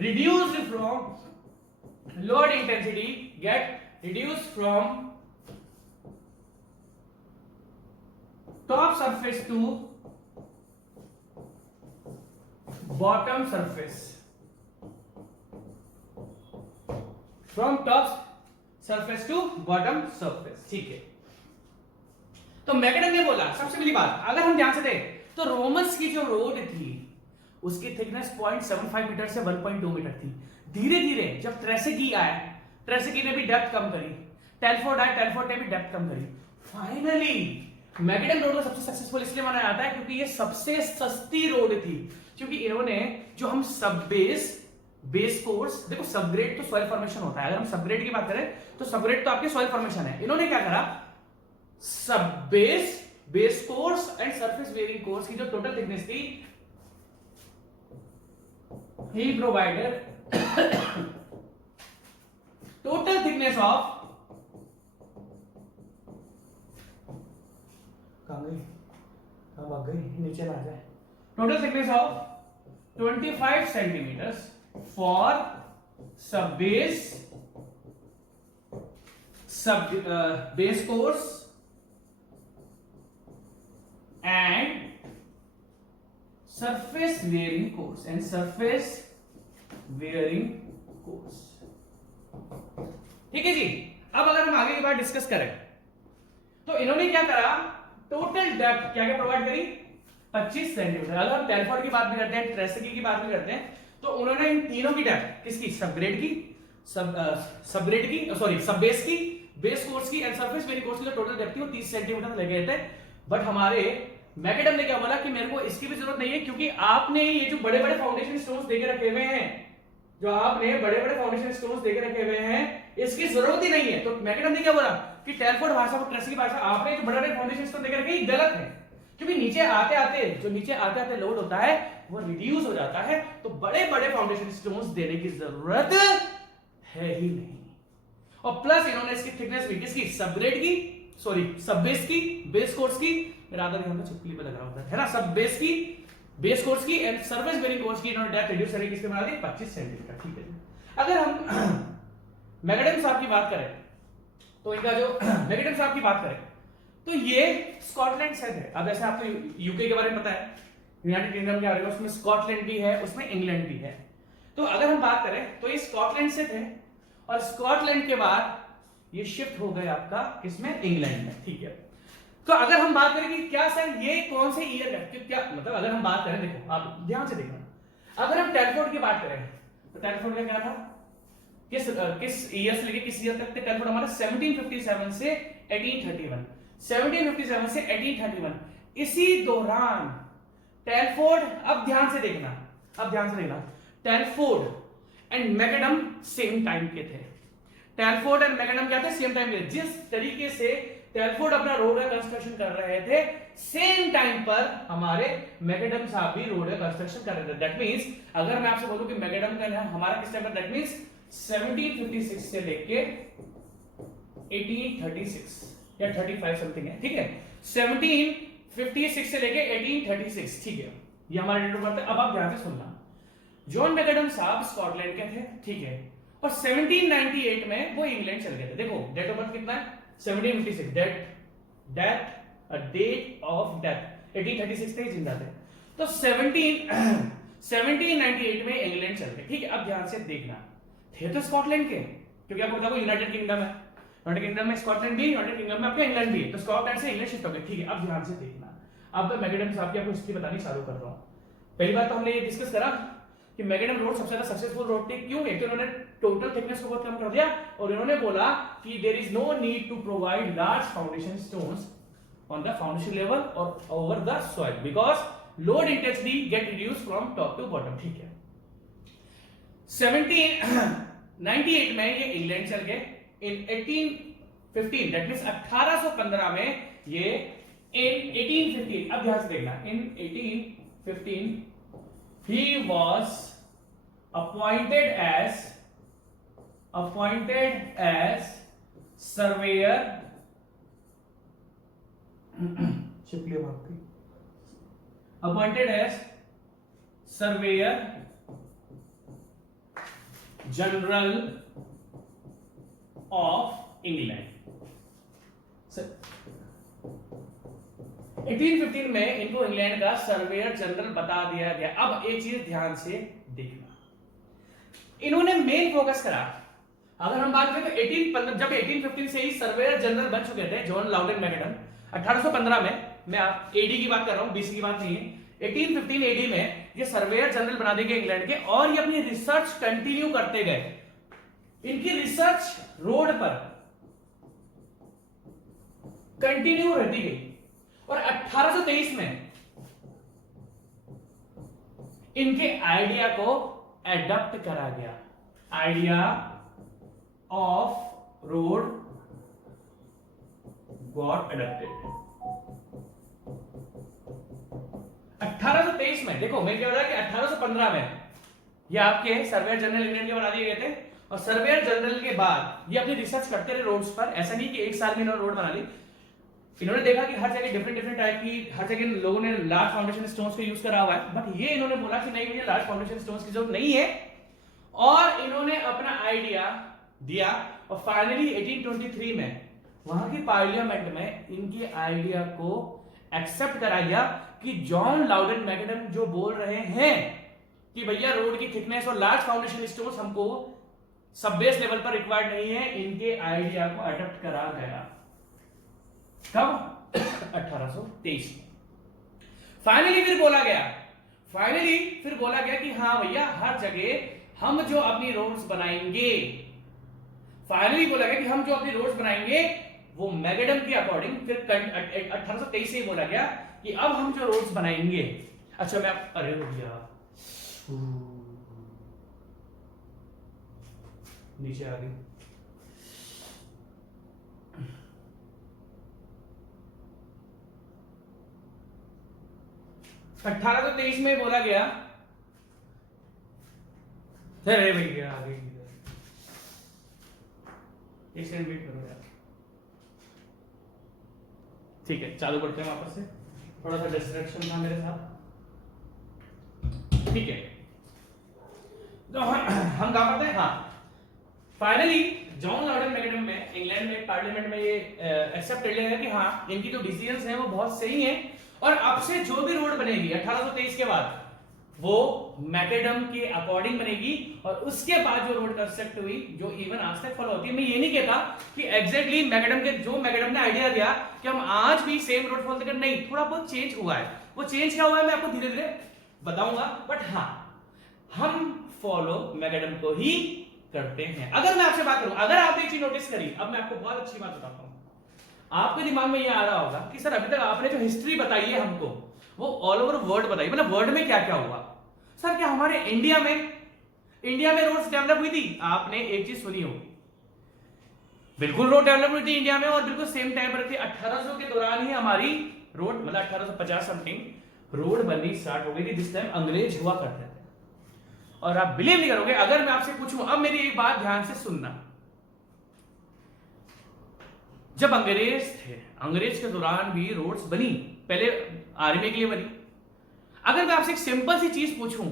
reduced from top surface to bottom surface, from top surface to bottom surface। ठीक है, तो macadam ने बोला, सबसे पहली बात अगर हम ध्यान से देखें तो रोमन्स की जो रोड थी उसकी थिकनेस 0.75 मीटर से 1.2 मीटर थी। धीरे धीरे जब ट्रेसेगी आया, ट्रेसेगी ने भी डेप्थ कम करी, टेलफोर्ड आया, टेलफोर्ड ने भी डेप्थ कम करी, फाइनली मैकेडम रोड को सबसे सक्सेसफुल इसलिए माना जाता है क्योंकि ये सबसे सस्ती रोड थी। क्योंकि इन्होंने जो हम सब बेस कोर्स, देखो सबग्रेड तो सॉइल फॉर्मेशन होता है, अगर हम सबग्रेड की बात करें तो सबग्रेड तो आपके सॉइल फॉर्मेशन है। इन्होंने क्या करा, sub base course and surface bearing course की जो टोटल थिकनेस थी, he provided total thickness of, कहां भाग गई, नीचे ना आ जाए, total thickness of 25 centimeters for sub base course and surface bearing course। ठीक है जी। अब अगर हम आगे की बात डिस्कस करें तो इन्होंने क्या करा, टोटल डेप्थ क्या क्या प्रोवाइड करी, 25 सेंटीमीटर। अगर हम टेलफोर्ड की बात भी करते हैं, ट्रेसेगी की बात भी करते हैं, तो उन्होंने इन तीनों की डेप्थ, किसकी, सबग्रेड की, सब बेस की, बेस कोर्स की एंड सरफेस बेरिंग कोर्स की जो टोटल डेप्थ थी वो 30 सेंटीमीटर ले गए थे। बट हमारे मैकेडम ने क्या बोला कि मेरे को इसकी भी जरूरत नहीं है, क्योंकि आपने ये जो बड़े बड़े फाउंडेशन स्टोन्स देके रखे हुए हैं, इसकी जरूरत ही नहीं है। तो मैकेडम ने क्या बोला कि टेलफोर्ड भाषा और ट्रेसेगी भाषा, आपने जो बड़े बड़े फाउंडेशन स्टोन देके रखे गलत है, क्योंकि नीचे आते आते लोड होता है वो रिड्यूस हो जाता है, तो बड़े बड़े फाउंडेशन स्टोन्स देने की जरूरत है ही नहीं। और प्लस इन्होंने इसकी थिकनेस भी किसकी, सब बेस की, बेस कोर्स की, मेरा आधा यहां पे चिपकली पे लग रहा होता है ना, सब बेस की, बेस कोर्स की एंड सरफेस बेरिंग कोर्स की इन्होंने डेप्थ रिड्यूस करके किसके बना दी, 25 सेंटीमीटर। ठीक है, अगर हम मैकेडम साहब की बात करें तो इनका जो मैकेडम साहब की बात करें तो ये स्कॉटलैंड से थे। अब जैसे आपको यूके के बारे में पता है, यूनाइटेड किंगडम के बारे में, उसमें स्कॉटलैंड भी है, उसमें इंग्लैंड भी है। तो अगर हम बात करें तो ये स्कॉटलैंड से थे, और स्कॉटलैंड के बाद ये शिफ्ट हो गए आपका किसमें, इंग्लैंड में। ठीक है, तो अगर हम बात करें कि क्या सर ये कौन से ईयर है, क्या मतलब अगर हम बात करें, देखो आप ध्यान से देखना, अगर हम टेलफोर्ड की बात करें तो टेलफोर्ड का क्या था, किस ईयर से लेके किस ईयर तक थे टेलफोर्ड हमारा 1757 से 1831, 1757 से 1831, इसी दौरान टेलफोर्ड, अब ध्यान से देखना, Telford and McAdam same time के थे। टेलफोर्ड एंड मैकडम क्या थे, सेम टाइम के। जिस तरीके से टेलफोर्ड अपना रोड का कंस्ट्रक्शन कर रहे थे, सेम टाइम पर हमारे मैकडम साहब भी रोड का कंस्ट्रक्शन कर रहे थे। दैट मींस अगर मैं आपसे बोलूं कि मैकडम का हमारा किस टाइम पर, दैट मींस 1756 से लेके 1836 या 35 समथिंग है, ठीक है, 1756 से लेके 1836, ठीक है, ये हमारा डेट ऑफ बर्थ है। अब आप ध्यान से सुनना, जॉन मैकडम साहब स्कॉटलैंड के थे, ठीक है, और 1798 में वो इंग्लैंड चल गए थे। देखो डेट ऑफ बर्थ कितना है, 1756, डेट ऑफ डेथ 1836 तक जिंदा थे, तो 1798 में इंग्लैंड चल गए, ठीक है। अब ध्यान से देखना, थे तो स्कॉटलैंड के, क्योंकि आपको पता है यूनाइटेड किंगडम है, यूनाइटेड किंगडम में स्कॉटलैंड भी, यूनाइटेड किंगडम में आपका इंग्लैंड भी, तो स्कॉटलैंड से इंग्लैंड शिफ्ट हो गए, ठीक है। अब ध्यान से देखना, अब मैं मैकडम साहब की आपको हिस्ट्री बतानी चालू कर रहा हूं। पहली बात तो हमने ये डिस्कस करा कि मैकडम रोड सबसे ज्यादा सक्सेसफुल रोड थी, क्यों, एक तो इन्होंने टोटल थिकनेस को बहुत कम कर दिया, और इन्होंने बोला कि there is no need to provide large foundation stones on the foundation level और over the soil, because load intensity get reduce from top to bottom, ठीक है। 1798 में ये इंग्लैंड चल गए, इन 1815 दैट मींस 1815 में ये, इन 1815, अब ध्यान से देखना, इन 1815 he was appointed as surveyor appointed as surveyor general of England। 1815 में इनको इंग्लैंड का सर्वेयर जनरल बता दिया गया। अब एक चीज ध्यान से देखना, इन्होंने मेन फोकस करा, अगर हम बात करें तो 1815, जब 1815 से ही सर्वेयर जनरल बन चुके थे जॉन लाउडन मैकडम, 1815 में, मैं एडी की बात कर रहा हूं, बीसी की बात नहीं है, 1815 एडी में ये सर्वेयर जनरल बना दिए गए इंग्लैंड के, और ये अपनी रिसर्च कंटिन्यू करते गए। इनकी रिसर्च रोड पर कंटिन्यू रहती गई, और 1823 में इनके आइडिया को एडॉप्ट करा गया, idea of road got adopted. 1823 में, देखो मैं क्या हो रहा है कि 1815 में ये आपके सर्वेयर जनरल इंग्लैंड के बना दिए गए थे, और सर्वेयर जनरल के बाद ये अपनी रिसर्च करते रहे रोड्स पर। ऐसा नहीं कि एक साल में इन्होंने रोड बना ली, इन्होंने देखा कि हर जगह डिफरेंट टाइप की, हर जगह लोगों ने लार्ज फाउंडेशन स्टोन्स का यूज करा हुआ है, बट ये इन्होंने बोला कि नहीं, मुझे लार्ज फाउंडेशन स्टोन्स की जरूरत नहीं है, और इन्होंने अपना आइडिया दिया, और फाइनली 1823 में वहां की पार्लियामेंट में इनके आइडिया को एक्सेप्ट करा गया कि जॉन लाउडन मैकडम जो बोल रहे हैं कि भैया रोड की थिकनेस और लार्ज फाउंडेशन स्टोन्स हमको सब बेस लेवल पर रिक्वायर्ड नहीं है, इनके आइडिया को अडॉप्ट करा गया। कब? 1823 में। फाइनली फिर बोला गया कि हाँ भैया हर जगह हम जो अपनी रोड्स बनाएंगे, फाइनली बोला गया कि हम जो अपनी रोड्स बनाएंगे वो मैकडम के अकॉर्डिंग, फिर 1823 से ही बोला गया कि अब हम जो रोड्स बनाएंगे, अच्छा मैं, अरे रुक गया, नीचे आ गई, अठारह सौ 23 में बोला गया, अरे भैया आ गई, एक सेकंड वेट करो यार, ठीक है चालू करते हैं वापस से, थोड़ा सा डिस्ट्रैक्शन था मेरे साथ, ठीक है। तो हम कहा करते हैं, हाँ फाइनली जॉन लाउडन मैकडम में इंग्लैंड में पार्लियामेंट में ये एक्सेप्ट कर लिया है कि हाँ इनकी जो डिसीजंस हैं वो बहुत सही हैं, और अब से जो भी रोड बनेगी 1823 के बाद वो मैकेडम के अकॉर्डिंग बनेगी और उसके बाद जो रोड कंस्ट्रक्ट हुई जो इवन आज तक फॉलो होती है। मैं ये नहीं कहता कि एग्जैक्टली मैकेडम ने आइडिया दिया कि हम आज भी सेम रोड फॉलो करें, नहीं, थोड़ा बहुत चेंज हुआ है। वो चेंज क्या हुआ है मैं आपको धीरे धीरे बताऊंगा, बट हाँ हम फॉलो मैकेडम को ही करते हैं। अगर मैं आपसे बात करूं, अगर आपने एक चीज नोटिस करी, अब मैं आपको बहुत अच्छी बात बताता हूं, आपके दिमाग में ये आ रहा होगा कि सर अभी तक आपने जो हिस्ट्री बताई है हमको वो ऑल ओवर वर्ल्ड बताई, मतलब वर्ल्ड में क्या क्या हुआ। सर क्या हमारे इंडिया में रोड्स डेवलप हुई थी? आपने एक चीज सुनी होगी, बिल्कुल रोड डेवलप हुई थी इंडिया में और बिल्कुल सेम टाइम पर थी 1800 के दौरान ही हमारी रोड, मतलब 1850 समथिंग रोड बननी स्टार्ट हो गई थी, जिस टाइम अंग्रेज हुआ करते थे। और आप बिलीव नहीं करोगे अगर मैं आपसे पूछूं, अब मेरी एक बात ध्यान से सुनना, जब अंग्रेज थे, अंग्रेज के दौरान भी रोड्स बनी, पहले आर्मी के लिए बनी। अगर मैं आपसे एक सिंपल सी चीज पूछूं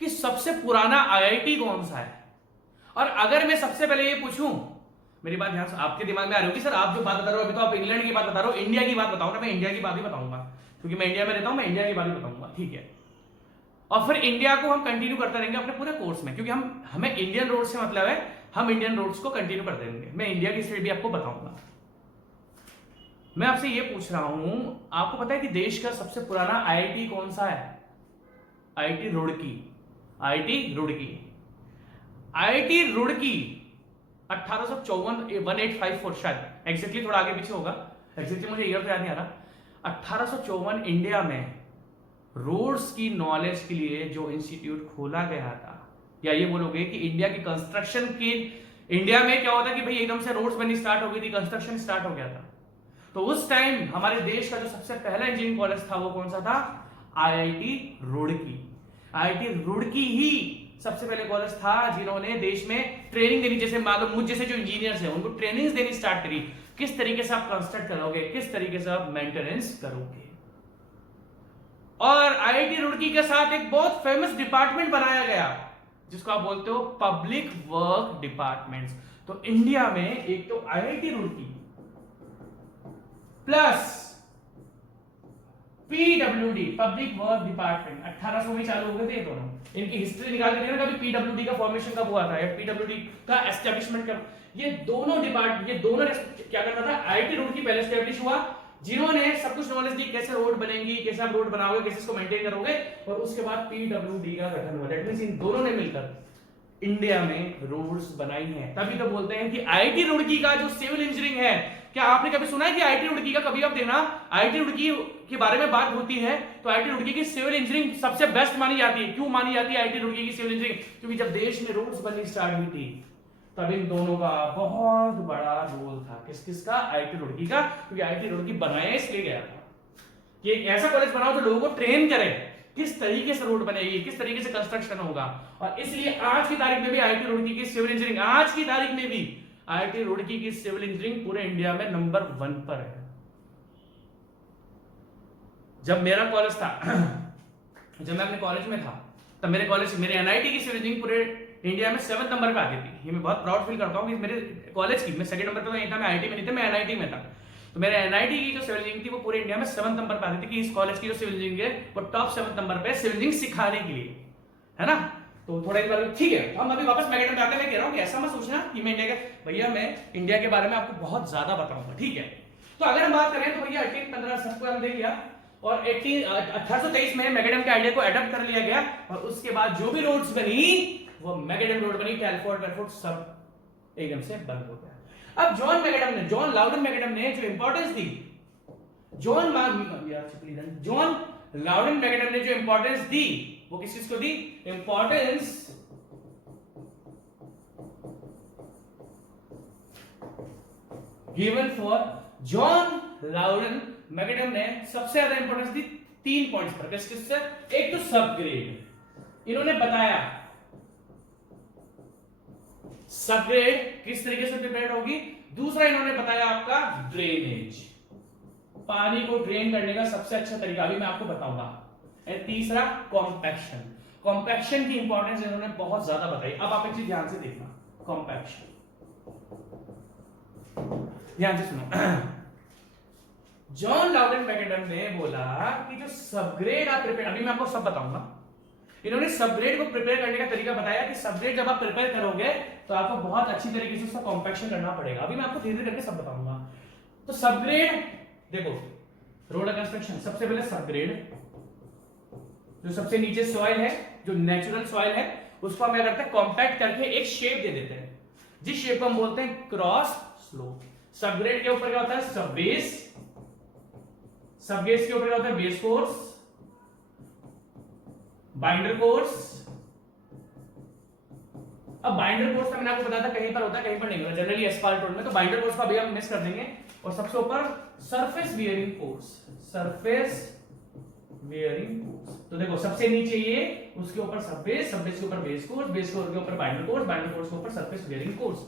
कि सबसे पुराना आईआईटी कौन सा है, और अगर मैं सबसे पहले ये पूछूं, मेरी बात ध्यान से, आपके दिमाग में आ रही होगी सर आप जो बात बता रहे हो अभी तो आप इंग्लैंड की बात बता रहे हो, इंडिया की बात बताओ ना। मैं इंडिया की बात ही बताऊंगा क्योंकि मैं इंडिया में रहता हूं, मैं इंडिया की बात ही बताऊंगा, ठीक है। और फिर इंडिया को हम कंटिन्यू करते रहेंगे अपने पूरे कोर्स में, क्योंकि हमें इंडियन रोड से मतलब है, हम इंडियन रोड्स को कंटिन्यू कर देंगे। मैं इंडिया की हिस्ट्री भी आपको बताऊंगा। मैं आपसे ये पूछ रहा हूं, आपको पता है कि देश का सबसे पुराना आईआईटी कौन सा है? आईआईटी रुड़की। आईआईटी रुड़की 1854 1854 शायद, एग्जैक्टली थोड़ा आगे पीछे होगा, एग्जैक्टली मुझे ईयर तो याद नहीं आ रहा। 1854 इंडिया में रोड्स की नॉलेज के लिए जो इंस्टीट्यूट खोला गया था, या ये बोलोगे कि इंडिया की कंस्ट्रक्शन की, इंडिया में क्या होता है कि भाई एकदम से रोड्स बननी स्टार्ट हो गई थी, कंस्ट्रक्शन स्टार्ट हो गया था, तो उस टाइम हमारे देश का जो सबसे पहला इंजीनियरिंग कॉलेज था वो कौन सा था? आईआईटी रुड़की। आईआईटी रुड़की ही सबसे पहले कॉलेज था जिन्होंने देश में ट्रेनिंग देनी, जैसे मालूम मुझ जैसे जो इंजीनियर्स हैं उनको ट्रेनिंग देनी स्टार्ट करी, किस तरीके से आप कंस्ट्रक्ट करोगे, किस तरीके से आप मेंटेनेंस करोगे। और आईआईटी रुड़की के साथ एक बहुत फेमस डिपार्टमेंट बनाया गया जिसको आप बोलते हो पब्लिक वर्क डिपार्टमेंट्स। तो इंडिया में एक तो IIT Roorkee plus PWD public work department 1800 में चालू हो गए थे दोनों। इनकी हिस्ट्री निकाल के देखना कभी पीडब्ल्यूडी का फॉर्मेशन कब हुआ था या पीडब्ल्यूडी का एस्टैब्लिशमेंट कब। ये दोनों क्या करता था, आईआईटी रुड़की पहले एस्टैब्लिश हुआ जिन्होंने सब कुछ नॉलेज दी, कैसे रोड बनेंगी, कैसे आप रोड बनाओगे, कैसे इसको मेंटेन करोगे, और उसके बाद पीडब्ल्यूडी का गठन हुआ। दैट मींस इन दोनों ने मिलकर इंडिया में रोड्स बनाई हैं। तभी तो बोलते हैं कि आईआईटी रुड़की का जो सिविल इंजीनियरिंग है, क्या आपने कभी सुना है कि आईआईटी रुड़की का, कभी आप देखना आईआईटी रुड़की के बारे में बात होती है तो आईआईटी रुड़की की सिविल इंजीनियरिंग सबसे बेस्ट मानी जाती है। क्यों मानी जाती है आईआईटी रुड़की की सिविल इंजीनियरिंग? क्योंकि जब देश में रोड्स बननी स्टार्ट हुई थी तब इन दोनों का बहुत बड़ा रोल था। किसका? आईआईटी रुड़की का। क्योंकि आईआईटी रुड़की बनाया इसलिए गया था कि एक ऐसा कॉलेज बनाओ जो लोगों को ट्रेन करे किस तरीके से रोड बनेगी, किस तरीके से कंस्ट्रक्शन होगा। और इसलिए आज की तारीख में भी आईआईटी रुड़की की सिविल इंजीनियरिंग, आज की तारीख में भी आईआईटी रुड़की की सिविल इंजीनियरिंग पूरे इंडिया में नंबर 1 पर है। जब मेरा कॉलेज था जब मैं अपने कॉलेज में था तब मेरे एनआईटी की सिविल इंजीनियरिंग पूरे इंडिया में 7th नंबर पे आती थी। ये मैं बहुत प्राउड फील करता हूँ कि मेरे कॉलेज की, मैं 2nd नंबर पे तो नहीं था, मैं आईआईटी में नहीं था, मैं एनआईटी में था। तो मेरे एनआईटी की जो सिविल इंजीनियरिंग थी वो पूरे इंडिया में 7th नंबर पे आती थी कि इस कॉलेज की जो सिविल इंजीनियरिंग है वो टॉप 7th नंबर पे सिविल इंजीनियरिंग सिखाने के लिए, है ना। तो थोड़ा एक बार ठीक है, हम अभी वापस मैकेडम पे आते हैं। मैं कह रहा हूँ कि ऐसा मत सोचना कि मैं इंडिया का, भैया मैं इंडिया के बारे में आपको बहुत ज्यादा बताऊंगा, ठीक है। तो अगर हम बात करें तो भैया 1815 सबको हम देख लिया, और 1823 में मैकेडम के आइडिया को अडॉप्ट कर लिया गया, और उसके बाद जो भी रोड्स बनी वो मैकेडम रोड बनी, टेलफोर्ड सब एकदम से बंद हो गया। अब जॉन लाउडन मैकेडम ने जो इंपॉर्टेंस दी, जॉन लाउडन मैकेडम ने जो इंपॉर्टेंस दी वो किस चीज को दी? Importance given for John Loudon McAdam ने सबसे ज्यादा इंपॉर्टेंस दी 3 पॉइंट्स पर। किससे? एक तो सबग्रेड, इन्होंने बताया सबग्रेड किस तरीके से प्रिपेयर होगी। दूसरा इन्होंने बताया आपका ड्रेनेज, पानी को ड्रेन करने का सबसे अच्छा तरीका अभी मैं आपको बताऊंगा। एंड तीसरा कॉम्पैक्शन, कॉम्पैक्शन की इंपॉर्टेंस इन्होंने बहुत ज्यादा बताई। अब आप एक चीज ध्यान से देखना, कॉम्पैक्शन ध्यान से सुनो। जॉन लाउडेन मैकडम ने बोला कि जो सबग्रेड आप प्रिपेयर, अभी मैं आपको सब बताऊंगा, इन्होंने सबग्रेड को प्रिपेयर करने का तरीका बताया कि सबग्रेड जब आप प्रिपेयर करोगे तो आपको बहुत अच्छी तरीके से उसका कॉम्पैक्शन करना पड़ेगा। अभी मैं आपको धीरे धीरे करके सब बताऊंगा। तो सबग्रेड देखो, रोड कंस्ट्रक्शन सबसे पहले सबग्रेड, जो सबसे नीचे सॉइल है, जो नेचुरल सॉइल है, उसको हम क्या करते हैं, कॉम्पैक्ट करके एक शेप दे देते हैं, जिस शेप को हम बोलते हैं क्रॉस स्लोप। सबग्रेड के ऊपर क्या होता है, सबबेस, सबबेस के ऊपर क्या होता है, बेस कोर्स, बाइंडर कोर्स। अब बाइंडर कोर्स का मैंने आपको बताया था कहीं पर होता है कहीं पर नहीं होता, जनरली एस्फाल्ट रोड में, तो बाइंडर कोर्स को अभी हम मिस कर देंगे। और सबसे ऊपर surface wearing course, surface wearing course. तो देखो सबसे नीचे ये, उसके ऊपर सबबेस, सबबेस के ऊपर बेस कोर्स, बेस कोर्स के ऊपर बाइंडर कोर्स, बाइंडर कोर्स के ऊपर सरफेस वियरिंग कोर्स।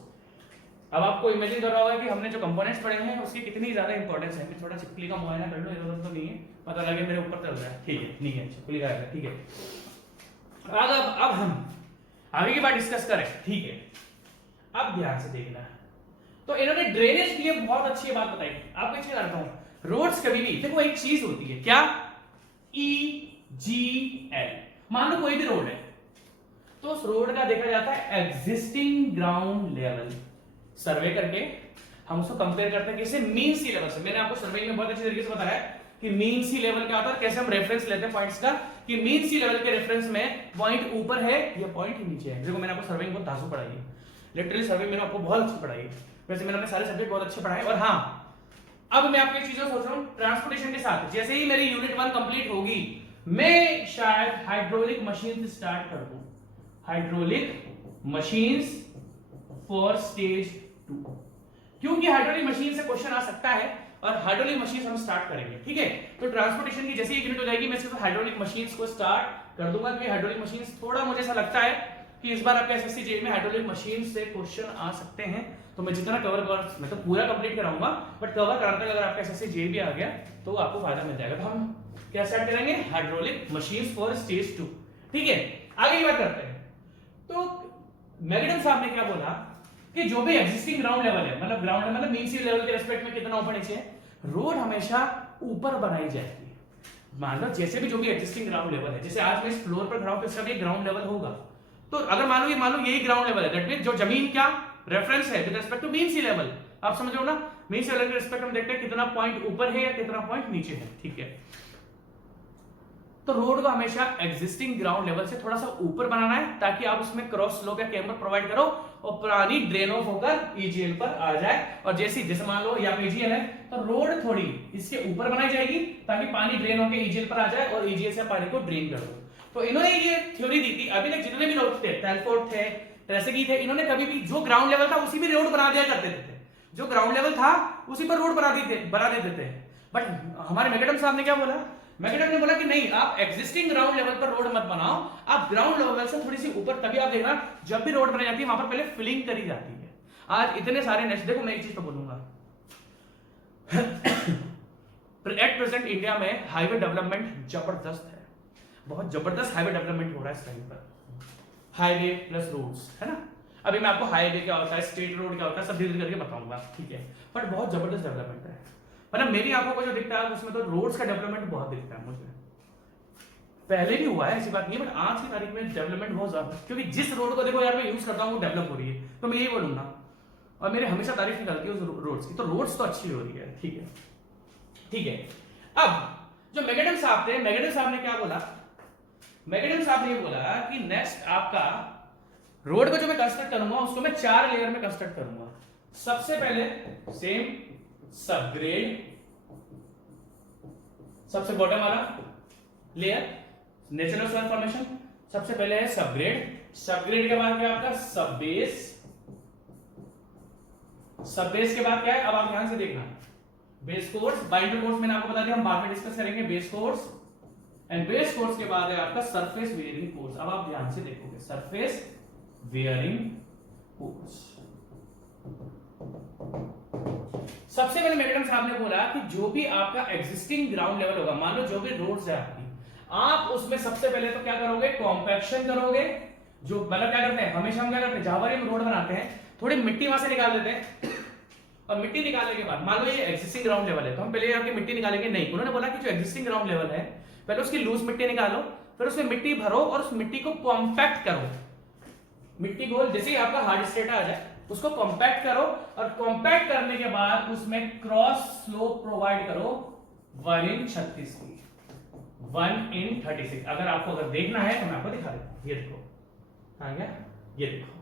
अब आपको इमेजिन कर रहा होगा कि हमने जो कंपोनेंट्स पढ़े हैं उसकी कितनी ज्यादा इंपॉर्टेंस है। मैं थोड़ा चिपकली का मुआयना कर लो, इधर तो नहीं है, पता लगे मेरे ऊपर चल रहा है, ठीक है, नहीं है, चिपकली का है, ठीक है। अब हम आगे की बात डिस्कस करें, ठीक है। अब ध्यान से देखना, तो इन्होंने ड्रेनेज के लिए बहुत अच्छी बात बताई। आपको एक चीज बताता हूं, रोड्स कभी भी देखो एक चीज होती है, क्या, EGL। मान लो कोई भी रोड है, तो उस रोड का देखा जाता है एग्जिस्टिंग ग्राउंड लेवल, सर्वे करके हम उसको कंपेयर करते हैं किसी मीन सी लेवल से। मैंने आपको सर्वे में बहुत अच्छी तरीके से बताया कि मीन सी लेवल क्या होता है, कैसे हम रेफरेंस लेते हैं पॉइंट्स का, कि मीन सी लेवल के रेफरेंस में पॉइंट ऊपर है या पॉइंट नीचे है। देखो मैंने आपको सर्वे में बहुत धांसू पढ़ाई है, लिटरली सर्वे मैंने आपको बहुत अच्छी पढ़ाई है, वैसे मैंने अपने सारे सब्जेक्ट बहुत अच्छे पढ़ाए। और हाँ, अब मैं आपको एक चीज सोच रहा हूं, ट्रांसपोर्टेशन के साथ जैसे ही मेरी यूनिट 1 कंप्लीट होगी, मैं शायद हाइड्रोलिक मशीन स्टार्ट कर दूं, हाइड्रोलिक मशीन्स फॉर स्टेज 2, क्योंकि हाइड्रोलिक मशीन से क्वेश्चन आ सकता है और हाइड्रोलिक मशीन हम स्टार्ट करेंगे, ठीक है। तो ट्रांसपोर्टेशन की जैसे ही यूनिट हो जाएगी, मैं सिर्फ हाइड्रोलिक मशीन्स को स्टार्ट कर दूंगा, क्योंकि हाइड्रोलिक मशीन्स थोड़ा मुझे ऐसा लगता है कि इस बार आपके एसएससी जेईई में हाइड्रोलिक मशीन से क्वेश्चन आ सकते हैं। तो मैं जितना कवर कर, मैं तो पूरा कंप्लीट कराऊंगा, बट कवर कराने तक अगर आपका एसएससी जेईई भी आ गया तो आपको फायदा मिल जाएगा। तो हम क्या स्टार्ट करेंगे, हाइड्रोलिक मशीन्स फॉर स्टेज 2, ठीक है। आगे की बात करते हैं। तो मैकडम साहब ने क्या बोला कि जो भी एग्जिस्टिंग ग्राउंड लेवल है, मतलब ग्राउंड लेवल मतलब मीन सी लेवल के रिस्पेक्ट में कितना ऊपर नीचे है, रोड हमेशा ऊपर बनाई जाती है। मान लो जैसे भी जो भी एग्जिस्टिंग ग्राउंड लेवल है, जैसे आज मैं इस फ्लोर पर खड़ा हूं तो इसका भी ग्राउंड लेवल होगा। तो अगर मान लो यही ग्राउंड लेवल है, दैट मींस जो जमीन क्या रेफरेंस है with respect to mean sea level, आप समझ रहे हो ना। मीन सी लेवल के रिस्पेक्ट में देखते हैं कितना पॉइंट ऊपर है या कितना पॉइंट नीचे है, ठीक है। तो रोड को हमेशा एग्जिस्टिंग ग्राउंड लेवल से थोड़ा सा ऊपर बनाना है, ताकि आप उसमें क्रॉस स्लोप या कैम्बर प्रोवाइड करो और पानी ड्रेन ऑफ होकर ईजीएल पर आ जाए। और जैसे मान लो यहाँ पे ईजीएल है, तो रोड थोड़ी इसके ऊपर बनाई जाएगी ताकि पानी ड्रेन होकर ईजीएल पर आ जाए और ईजीएल से पानी को ड्रेन कर दो। तो इन्होंने ये थ्योरी दी थी। अभी तक जितने भी लोग थे, टेलफोर्ड थे, ट्रेसेगी थे, इन्होंने कभी भी जो ग्राउंड लेवल था उसी भी रोड बना दिया करते थे, जो ग्राउंड लेवल था उसी पर रोड बना देते थे। बट हमारे मैकडम साहब ने क्या बोला, मैकडम ने बोला कि नहीं, आप एग्जिस्टिंग ग्राउंड लेवल पर रोड मत बनाओ, आप ग्राउंड लेवल से थोड़ी सी ऊपर। तभी आप देखना जब भी रोड बनाई जाती है वहां पर पहले फिलिंग करी जाती है। आज इतने सारे नेक्स्ट, देखो मैं एक चीज तो बोलूंगा एट प्रेजेंट इंडिया में हाईवे डेवलपमेंट जबरदस्त है, बहुत जबरदस्त हाईवे डेवलपमेंट हो रहा है इस टाइम पर, हाईवे प्लस रोड्स, है ना। अभी मैं आपको हाईवे क्या होता है, स्टेट रोड क्या होता है, सब धीरे करके बताऊंगा, ठीक है। बट बहुत जबरदस्त डेवलपमेंट है, मतलब मेरी आंखों को जो दिखता है उसमें तो रोड्स का डेवलपमेंट बहुत दिखता है मुझे। पहले भी हुआ है, ऐसी बात नहीं है, बट आज की तारीख में डेवलपमेंट बहुत ज्यादा है, क्योंकि जिस रोड को देखो यार मैं यूज करता हूँ वो डेवलप हो रही है, तो मैं यही बोलूंगा। और मेरी हमेशा तारीफ निकलती है उस रोड्स की, तो रोड्स तो अच्छी हो रही है, ठीक है, ठीक है। अब जो मैकडम साहब थे, मैकडम साहब ने क्या बोला, मैकडम साहब ने ये बोला कि नेक्स्ट आपका रोड को जो मैं कंस्ट्रक्ट करूंगा उसको मैं 4 लेयर में कंस्ट्रक्ट करूंगा। सबसे पहले सेम सबग्रेड, सबसे बॉटम वाला लेयर नेचुरल सॉइल फॉर्मेशन, सबसे पहले है सबग्रेड, सबग्रेड के बाद क्या आपका सबबेस, सबबेस के बाद क्या है, अब आप ध्यान से देखना, बेस कोर्स, बाइंडर कोर्स मैंने आपको बता दिया, हम बाद में डिस्कस करेंगे base course, and base course के बाद है आपका सरफेस वेयरिंग कोर्स। अब आप ध्यान से देखोगे सरफेस वेयरिंग कोर्स। सबसे पहले मैकडम साहब ने बोला कि जो भी आपका एग्जिस्टिंग ग्राउंड लेवल होगा, मान लो जो भी रोड्स है आपकी, आप उसमें सबसे पहले तो क्या करोगे, कॉम्पैक्शन करोगे। जो मतलब क्या करते हैं, हमेशा हम क्या करते हैं, जहां पर हम रोड बनाते हैं थोड़ी मिट्टी वहां से निकाल देते हैं और मिट्टी निकालने के बाद मान लो ये एग्जिस्टिंग ग्राउंड लेवल है, तो हम पहले यहाँ की मिट्टी निकालेंगे नहीं, उन्होंने बोला कि जो एग्जिस्टिंग ग्राउंड लेवल है पहले उसकी लूज मिट्टी निकालो, फिर उसमें मिट्टी भरो और उस मिट्टी को कॉम्पैक्ट करो। मिट्टी को जैसे ही आपका हार्ड स्टेट आ जाए उसको कॉम्पैक्ट करो, और कॉम्पैक्ट करने के बाद उसमें क्रॉस स्लोप प्रोवाइड करो 1/36 की, 1/36। अगर देखना है तो मैं आपको दिखा देता हूं, ये देखो आ गया, ये देखो,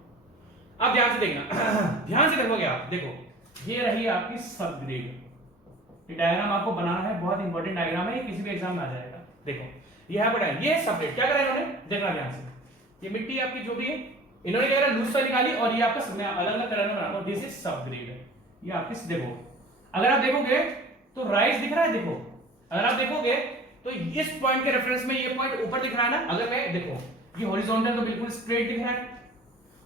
अब ध्यान से देखना ध्यान से देखोगे आप, देखो ये रही आपकी सब ग्रेड। ये डायग्राम आपको बनाना है, बहुत इंपॉर्टेंट डायग्राम है, किसी भी एग्जाम में आ जाएगा। देखो ये है बड़ा, ये सब ग्रेड क्या करा इन्होंने, देखना ध्यान से, ये मिट्टी आपकी जो भी है इन्होंने क्या करा, लूज सा निकाली, और ये आपका अलग अलग कलर में बनाना, दिस इज सब ग्रेड। ये आपकी देखो, अगर आप देखोगे तो राइज दिख रहा है, देखो अगर आप देखोगे तो इस पॉइंट के रेफरेंस में ये पॉइंट ऊपर दिख रहा है ना, अगर मैं देखो ये हॉरिजॉन्टल तो बिल्कुल स्ट्रेट दिख रहा है,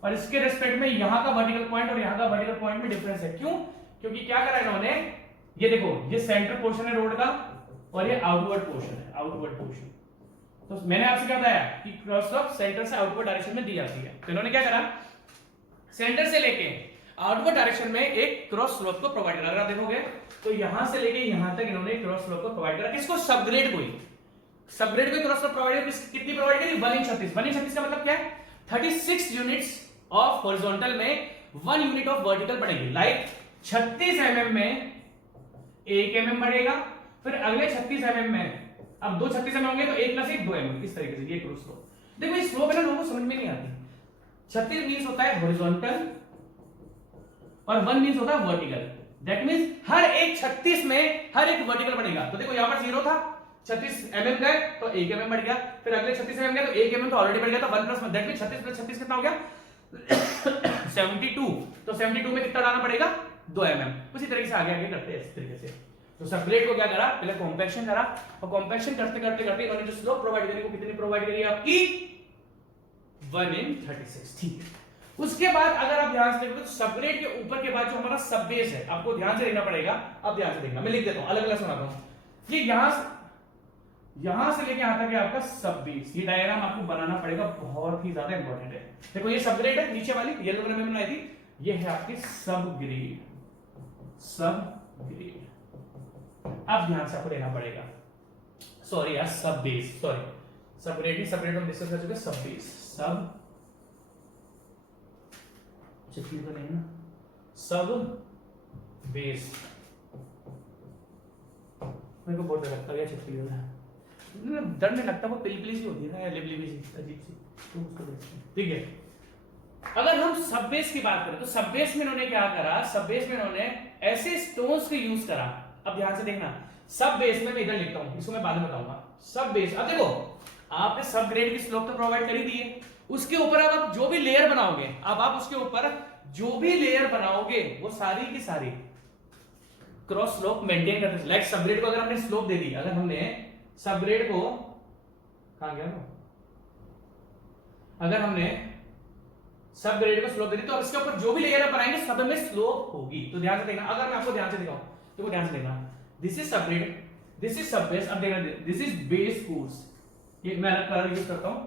और इसके रेस्पेक्ट में यहां का वर्टिकल पॉइंट और यहां का वर्टिकल पॉइंट में डिफरेंस है। क्यों? क्योंकि क्या करा इन्होंने, ये देखो ये सेंटर पोर्शन है रोड का और ये आउटवर्ड पोर्शन है, आउटवर्ड पोर्शन। तो मैंने आपसे क्या बताया कि क्रॉस स्लोप सेंटर से आउटवर्ड डायरेक्शन में दी जाती है, तो इन्होंने क्या करा, सेंटर से लेके आउटवर्ड डायरेक्शन में एक क्रॉस स्लोप को प्रोवाइड करा। अगर आप देखोगे तो यहां से लेके यहां तक इन्होंने क्रॉस स्लोप को प्रोवाइड करा, किसको, सबग्रेड को ही, सबग्रेड को क्रॉस स्लोप प्रोवाइड कितनी प्रोवाइड करी, 1/36। 1/36 का मतलब क्या है, 36 यूनिट्स ऑफ हॉरिजॉन्टल में 1 यूनिट ऑफ वर्टिकल बढ़ेगी। लाइक 36 mm में 1 mm बढ़ेगा, फिर अगले 36 mm में, अब दो 36 mm होंगे तो 1 + 1 2 mm, इस तरीके से ये क्रॉस स्लोप। देखो ये स्लोप है ना, लोगों को समझ में नहीं आती। 36 मींस होता है हॉरिजॉन्टल और 1 मींस होता है वर्टिकल। दैट मींस हर एक 36 में हर एक वर्टिकल बढ़ेगा। तो देखो यहां पर 0 था, 36 mm गए तो 1 mm बढ़ गया, फिर अगले 36 mm गए तो 1 mm तो ऑलरेडी बढ़ गया, तो 1 + दैट मींस 36 + 36 कितना हो गया 72। तो 72 में कितना डालना पड़ेगा, 2 mm। उसी तरीके से आगे आगे करते हैं इस तरीके से। तो सबग्रेड को क्या करा, पहले कॉम्पैक्शन करा, और कॉम्पैक्शन करते करते करते इन्होंने जो स्लोप प्रोवाइड करी वो कितनी प्रोवाइड करी आपकी 1/36। ठीक है, उसके बाद अगर आप ध्यान से देखो तो सबग्रेड के ऊपर के बाद जो हमारा सब बेस है, आपको ध्यान से देखना पड़ेगा। अब ध्यान से देखना, मैं लिख देता हूं, अलग अलग सुनाता हूं। ये यहां से लेके यहां तक है आपका सब बेस। ये डायग्राम आपको बनाना पड़ेगा, बहुत ही ज्यादा इंपॉर्टेंट है। देखो ये सबग्रेड है, नीचे वाली येलो कलर में बनाई थी, ये है आपकी सबग्रेड, सबग्रेड। अब ध्यान से आपको लेना पड़ेगा, सॉरी यार सब बेस, सॉरी सबग्रेड ही, सबग्रेड हम डिस्कस कर चुके, सब बेस, सब चिपली तो नहीं ना, सब बेस। मेरे को बहुत डर लगता है चिपली हो रहा है, डर नहीं लगता, वो पिलपिली सी होती है ना, लिबलिबी सी, अजीब सी, तो उसको देखते हैं। ठीक है, अगर हम सब बेस की बात करें तो सब बेस में इन्होंने क्या करा, सब बेस में इन्होंने ऐसे स्टोन्स के यूज करा। अब ध्यान से देखना, सब बेस में मैं इधर लिखता हूं, इसको मैं बाद में बताऊंगा। सब बेस, अब देखो आपने सब ग्रेड की स्लोप तो प्रोवाइड कर ही दी है, उसके ऊपर अब आप जो भी लेयर बनाओगे, अब आप उसके ऊपर जो भी लेयर बनाओगे वो सारी की सारी क्रॉस स्लोप मेंटेन करते हैं। लाइक सबग्रेड को अगर हमने स्लोप दे दी, अगर हमने सबग्रेड को, कहां गया वो, अगर हमने सबग्रेड को स्लोप दे दी तो इसके ऊपर जो भी लेयर बनाएंगे सब में स्लोप होगी। तो ध्यान से देखना, अगर मैं आपको ध्यान से दिखाऊं तो ध्यान से देखना, this is subgrade, this is सब बेस। अब देखना, दिस इज बेस कोर्स, ये मैं अलग कलर यूज करता हूं,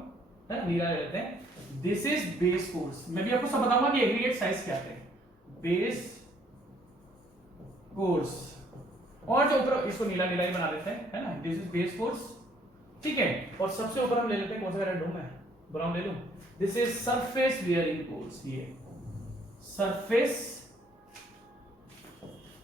है ना, नीला ले लेते हैं। दिस इज बेस कोर्स, मैं भी आपको सब बताऊंगा कि एग्रीगेट साइज क्या है, बेस कोर्स। और जो ऊपर, इसको नीला नीला ही बना लेते हैं, है ना, दिस इज बेस कोर्स। ठीक है, और सबसे ऊपर हम ले लेते हैं, कौन सा कलर लूं मैं, ब्राउन ले लूं, this is surface wearing course. ये सरफेस,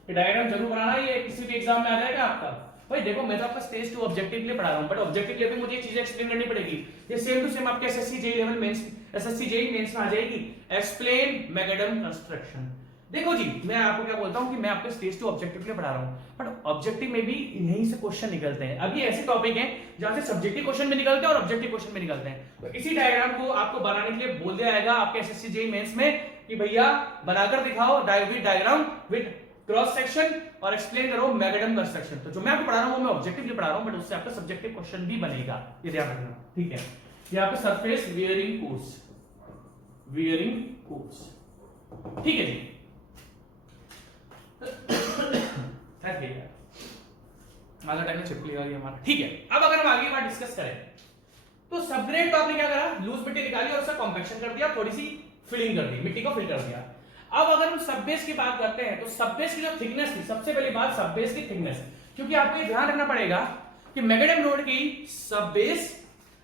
डायग्राम जरूर बनाना, ये किसी भी एग्जाम में आ जाएगा आपका। भाई देखो मैं तो आपका स्टेज 2 ऑब्जेक्टिव के लिए पढ़ा रहा हूं, बट ऑब्जेक्टिव लेवल में मुझे एक चीज एक्सप्लेन करनी पड़ेगी। ये सेम टू सेम आपके SSC JEE level mains, SSC JEE mains में आ जाएगी, एक्सप्लेन मैगडम कंस्ट्रक्शन। देखो जी, मैं आपको क्या बोलता हूं कि मैं आपके स्टेज 2 ऑब्जेक्टिव के लिए पढ़ा रहा हूं, बट ऑब्जेक्टिव में भी यहीं से क्वेश्चन निकलते हैं। अभी ऐसे टॉपिक हैं जहां से सब्जेक्टिव क्वेश्चन भी निकलते हैं और ऑब्जेक्टिव क्वेश्चन भी निकलते हैं। तो इसी डायग्राम को आपको बनाने के लिए बोल दिया जाएगा आपके एसएससी जेईई मेंस में कि भैया बनाकर दिखाओ डायग्राम विद क्रॉस सेक्शन और एक्सप्लेन करो मैगडम कंस्ट्रक्शन। तो जो मैं आपको पढ़ा रहा हूं वो मैं ऑब्जेक्टिव लिए पढ़ा रहा हूं, बट उससे आपका सब्जेक्टिव क्वेश्चन भी बनेगा, ये ध्यान रखना। ठीक है, ये आपका surface wearing course, wearing course. ठीक है जी, थक गया आधा टाइम में चिपक लिया हमारा। ठीक है, अब अगर हम आगे बात डिस्कस करें तो सबग्रेड तो आपने क्या करा, लूज मिट्टी निकाली और उसका कॉम्पैक्शन कर दिया, थोड़ी सी फिलिंग कर दी, मिट्टी को फिल कर दिया। अब अगर हम सब बेस की बात करते हैं तो सब बेस की जो थिकनेस थी, सबसे पहली बात सब बेस की थिकनेस, क्योंकि आपको ये ध्यान रखना पड़ेगा कि मैग्नेटिक रोड की sub base,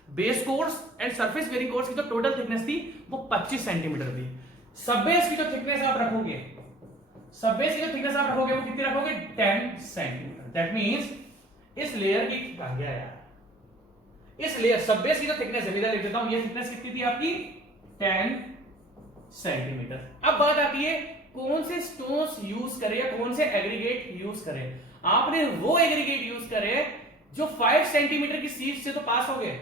base course and surface bearing course की जो टोटल थिकनेस थी वो 25 सेंटीमीटर थी। सब बेस की जो थिकनेस आप रखोगे, सब बेस की जो थिकनेस आप रखोगे वो कितनी रखोगे, 10 सेंटीमीटर। दैट मींस इस लेयर की कहां गया यार, इस लेयर सब बेस की जो थिकनेस है, मैं लिख देता हूं, ये थिकनेस कितनी थी आपकी, 10 सेंटीमीटर। अब बात आती है कौन से स्टोन्स यूज करें या कौन से एग्रीगेट यूज करें। आपने वो एग्रीगेट यूज करे जो 5 सेंटीमीटर की सीट से तो पास हो गए,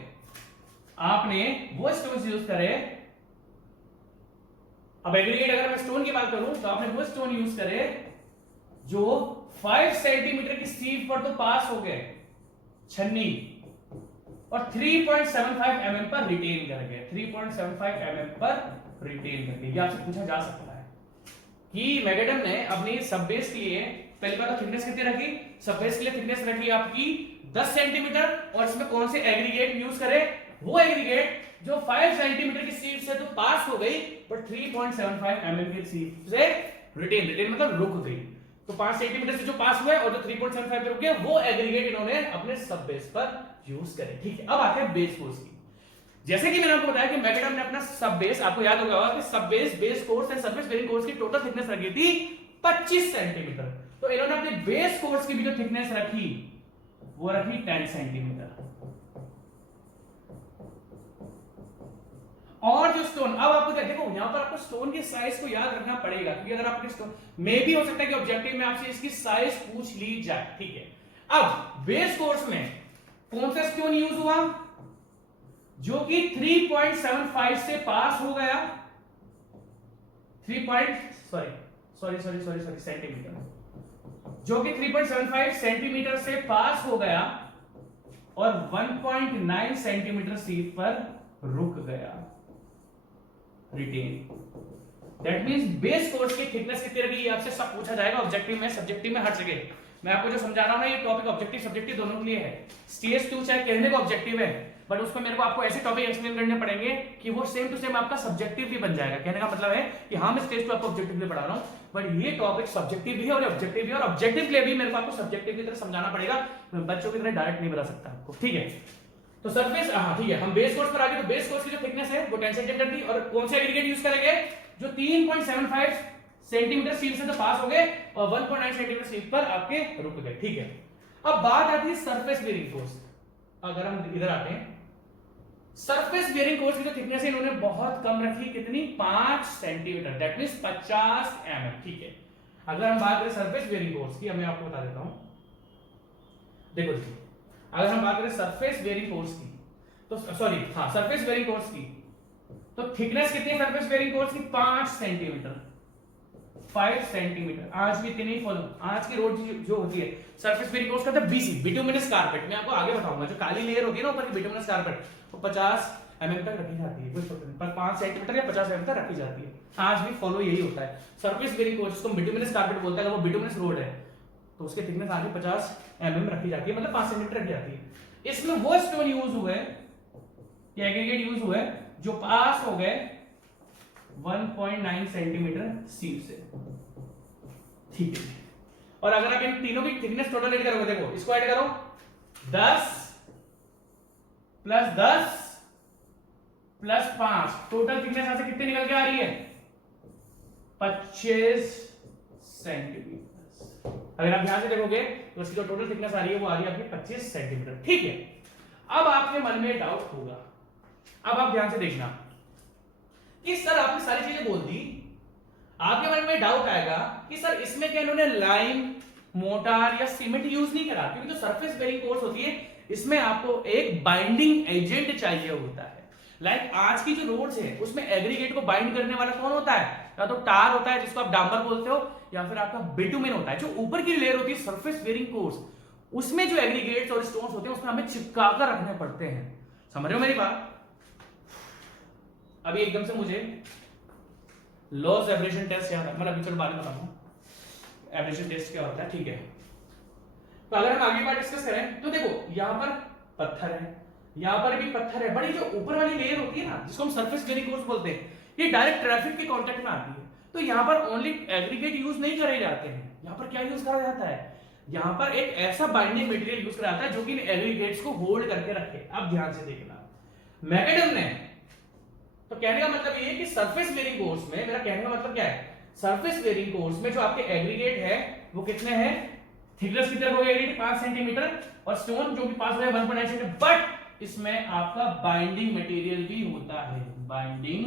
आपने वो स्टोन्स यूज करे। अब एग्रीगेट अगर मैं स्टोन की बात करूं तो आपने वो स्टोन यूज करे जो 5 सेंटीमीटर की सीट पर तो पास हो गए, छन्नी, और 3.75 mm पर रिटेन कर गए, 3.75 mm पर रिटेन करके। ये आपसे पूछा जा सकता है कि मैग्नेटम ने अपनी सब बेस के लिए पहली बात तो थिकनेस कितनी रखी, सब बेस के लिए थिकनेस रखी आपकी 10 सेंटीमीटर, और इसमें कौन से एग्रीगेट यूज करे, वो एग्रीगेट जो 5 सेंटीमीटर की सीट से तो पास हो गई पर 3.75 mm की सीट से रिटेन मतलब रुक गई। तो 5 सेंटीमीटर से जो पास हुआ और जो 3.75 पे रुक गए वो एग्रीगेट इन्होंने अपने सब बेस पर यूज करे। ठीक है, अब आते हैं बेस कोर्स की। जैसे कि मैंने आपको बताया कि मैग्नेटम ने अपना सब बेस, आपको याद होगा कि sub base, base course and surface bearing course की टोटल थिकनेस रखी थी 25 सेंटीमीटर। तो इन्होंने अपने बेस कोर्स की भी जो थिकनेस रखी वो रखी 10 सेंटीमीटर। और जो स्टोन, अब आपको देखो यहां पर आपको स्टोन की साइज को याद रखना पड़ेगा, क्योंकि अगर आपके स्टोन में भी हो सकता है कि ऑब्जेक्टिव में आपसे इसकी साइज पूछ ली जाए। ठीक है, अब बेस कोर्स में कौन सा स्टोन यूज हुआ जो कि 3.75 से पास हो गया, 3 सेंटीमीटर, जो कि 3.75 सेंटीमीटर से पास हो गया और 1.9 सेंटीमीटर सीट पर रुक गया, retain. That means base course की थिकनेस कितनी रही आपसे सब पूछा जाएगा ऑब्जेक्टिव में, सब्जेक्टिव में, हर जगह। मैं आपको जो समझा रहा हूं ना ये टॉपिक ऑब्जेक्टिव सब्जेक्टिव दोनों के लिए है। CS2 चाहे कहने को ऑब्जेक्टिव है बट उसमें मेरे को आपको ऐसे टॉपिक एक्सप्लेन करने पड़ेंगे कि वो सेम टू सेम आपका सब्जेक्टिव भी बन जाएगा। कहने का मतलब है कि हाँ मैं स्टेज 2 आपको ऑब्जेक्टिव भी पढ़ा रहा हूं बट ये टॉपिक सब्जेक्टिव भी है और ऑब्जेक्टिव भी है, और ऑब्जेक्टिव के लिए भी मेरे को आपको सब्जेक्टिव की तरह समझाना पड़ेगा, बच्चों की तरह डायरेक्ट नहीं बता सकता आपको। ठीक है, तो सरफेस, हाँ ठीक है, हम बेस कोर्स पर आ गए। तो बेस कोर्स की जो थिकनेस है वो 10 सेंटीमीटर थी, और कौन से एग्रीगेट यूज करेंगे जो 3.75 सेंटीमीटर सीट से तो पास हो गए और 1.9 सेंटीमीटर सीट पर आपके रुक गए। ठीक है, अब बात आती है सरफेस बेरिंग कोर्स। अगर हम इधर आते हैं, सरफेस बेरिंग कोर्स की जो थिकनेस है इन्होंने बहुत कम रखी, कितनी, 5 सेंटीमीटर, दैट मींस 50 mm। ठीक है, अगर हम बात करें सरफेस बेरिंग कोर्स की, मैं आपको बता देता हूं, देखो जी, अगर हम बात करें सरफेस बेरिंग कोर्स की तो सरफेस बेरिंग कोर्स की तो थिकनेस कितनी है सरफेस बेरिंग कोर्स की, 5 सेंटीमीटर, 5 सेंटीमीटर। आज भी इतनी फॉलो, आज की रोड जो होती है सरफेस बेरिंग कोर्स का था BC, बिटुमिनस कारपेट। मैं आपको आगे बताऊंगा, जो काली लेयर होती है ना ऊपर की बिटुमिनस कारपेट, वो 50 mm तक रखी जाती है, कोई प्रॉब्लम नहीं, पर 5 सेंटीमीटर या 50 mm तक रखी जाती है। आज भी फॉलो यही होता है। सरफेस बेरिंग कोर्स जिसको बिटुमिनस कारपेट बोलता है, अगर वो बिटुमिनस रोड है तो उसकी थिकनेस आगे 50 mm रखी जाती है, मतलब 5 सेंटीमीटर रखी जाती है। इसमें वो स्टोन यूज हुए या एग्रीगेट यूज हुए जो पास हो गए 1.9 सेंटीमीटर सीट से। ठीक है, और अगर आप इन तीनों की थिकनेस टोटल ऐड करोगे, देखो इसको ऐड करो, 10 + 10 + 5, टोटल थिकनेस यहां से कितनी निकल के आ रही है, 25 सेंटीमीटर। अगर आप ध्यान से देखोगे तो उसकी जो टोटल थिकनेस आ रही है वो आ रही है आपकी 25 सेंटीमीटर। ठीक है, अब आपके मन में डाउट होगा, अब आप ध्यान से देखना कि सर आपने सारी चीजें बोल दी, आपके मन में डाउट आएगा कि सर इसमें क्या इन्होंने लाइम, मोटार या सीमेंट यूज नहीं करा, क्योंकि जो सरफेस बेरिंग कोर्स होती है इसमें आपको एक बाइंडिंग एजेंट चाहिए होता है। लाइक आज की जो रोड्स है उसमें एग्रीगेट को बाइंड करने वाला कौन होता है, या तो टार होता है जिसको आप डांबर बोलते हो, या फिर आपका बिटुमेन होता है। जो ऊपर की लेयर होती है सरफेस बेरिंग कोर्स, उसमें जो एग्रीगेट्स और स्टोन्स होते हैं उसमें हमें चिपका कर रखने पड़ते हैं। समझ रहे हो मेरी बात? अभी एकदम से मुझे लॉस एब्रेशन टेस्ट याद है, मतलब अभी चलो बाद में बताऊंगा एब्रेशन टेस्ट क्या होता है। ठीक है, तो अगर हम आगे बात डिस्कस करें तो देखो यहां पर पत्थर है, यहां पर भी पत्थर है, बट ये जो ऊपर वाली लेयर होती है ना जिसको हम सरफेस बेरिंग कोर्स बोलते हैं, ये डायरेक्ट ट्रैफिक के कांटेक्ट में आती है। तो यहाँ पर ओनली एग्रीगेट यूज नहीं करे जाते हैं, यहाँ पर क्या यूज करा जाता है, यहाँ पर एक ऐसा बाइंडिंग मटेरियल यूज करा जाता है जो कि इन एग्रीगेट्स को होल्ड करके रखे। अब ध्यान से देखना, मैकेडम ने, तो कहने का मतलब ये है कि सरफेस बेयरिंग कोर्स में, मेरा कहने का मतलब क्या है, सरफेस बेयरिंग कोर्स में जो आपके एग्रीगेट है वो कितने हैं, थिकनेस कितने हो गया 5 सेंटीमीटर, और स्टोन जो कि पास हो गया 1.9 सेंटीमीटर, बट इसमें आपका बाइंडिंग मटेरियल भी होता है, बाइंडिंग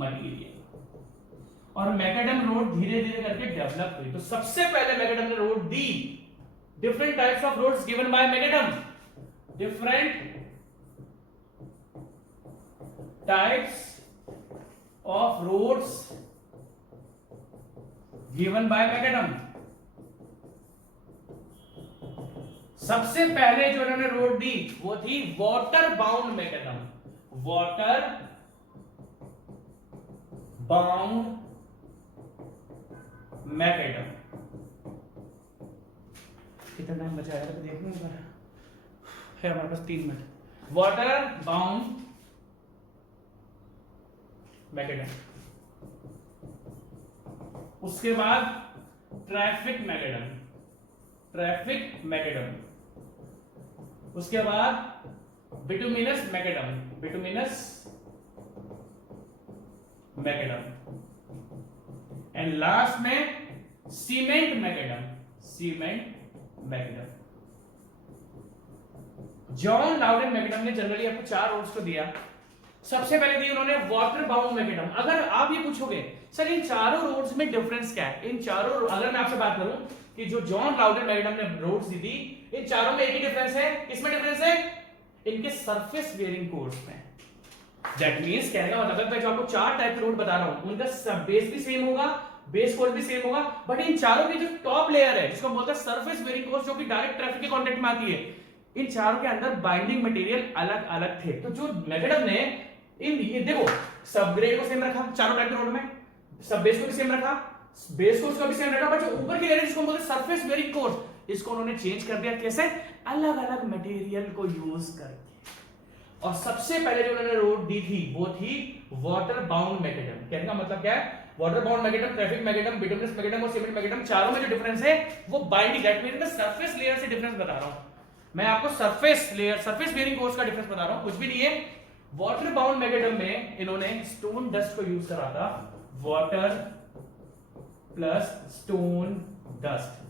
मटेरियल। और मैकेडम रोड धीरे धीरे करके डेवलप हुई। तो सबसे पहले मैकेडम ने रोड दी, different types of roads given by McAdam, different types of roads given by McAdam. सबसे पहले जो इन्होंने रोड दी वो थी water bound McAdam, water bound McAdam. कितना टाइम बचा है तो देखने है, हमारे पास 3 मिनट। वाटर बाउंड मैकेडम, उसके बाद ट्रैफिक मैकेडम, ट्रैफिक मैकेडम, उसके बाद bituminous McAdam, bituminous McAdam, and last में cement McAdam, cement McAdam. John Loudon macadam ने जनरली आपको 4 रोड्स को दिया। सबसे पहले दी उन्होंने वाटर बाउंड मैकेडम। अगर आप ये पूछोगे सर इन चारों रोड्स में डिफरेंस क्या है, इन चारों, अगर मैं आपसे बात करूं कि जो जॉन लाउडेन मैकेडम ने रोड्स दी थी, इन चारों में एक ही डिफरेंस है, किसमें डिफरेंस है, इनके सरफेस बेयरिंग कोर्स में। दैट मींस कहने का मतलब है जो आपको 4 टाइप के रोड बता रहा हूं उनका सब बेस भी सेम होगा, बेस कोर्स भी सेम होगा, बट इन चारों की जो टॉप लेयर है जिसको बोलते हैं सरफेस बेयरिंग कोर्स, जो कि डायरेक्ट ट्रैफिक के कांटेक्ट में आती है, इन चारों के अंदर बाइंडिंग मटेरियल अलग अलग थे। तो जो मैकेडम ने इन ये देखो सब ग्रेड को सेम रखा चारों टाइप के रोड में, सब बेस को भी सेम रखा, बेस कोर्स को भी सेम रखा, बट जो ऊपर की लेयर जिसको बोलते हैं सरफेस बेयरिंग कोर्स, इसको उन्होंने चेंज कर दिया। कैसे? अलग अलग मटेरियल को यूज करके। और सबसे पहले जो उन्होंने रोड दी थी वो थी वाटर बाउंड मैकेडम। कहने का मतलब क्या है, water bound macadam, traffic macadam, bituminous macadam और सीमेंट मैकेडम, चारों में जो डिफरेंस है वो बाइंडिंग, दैट मींस मैं सरफेस लेयर से डिफरेंस बता रहा हूं, मैं आपको surface layer, surface bearing course का डिफरेंस बता रहा हूं, कुछ भी नहीं है। वाटर बाउंड मैकेडम में इन्होंने स्टोन डस्ट को यूज करा था, वाटर प्लस स्टोन डस्ट।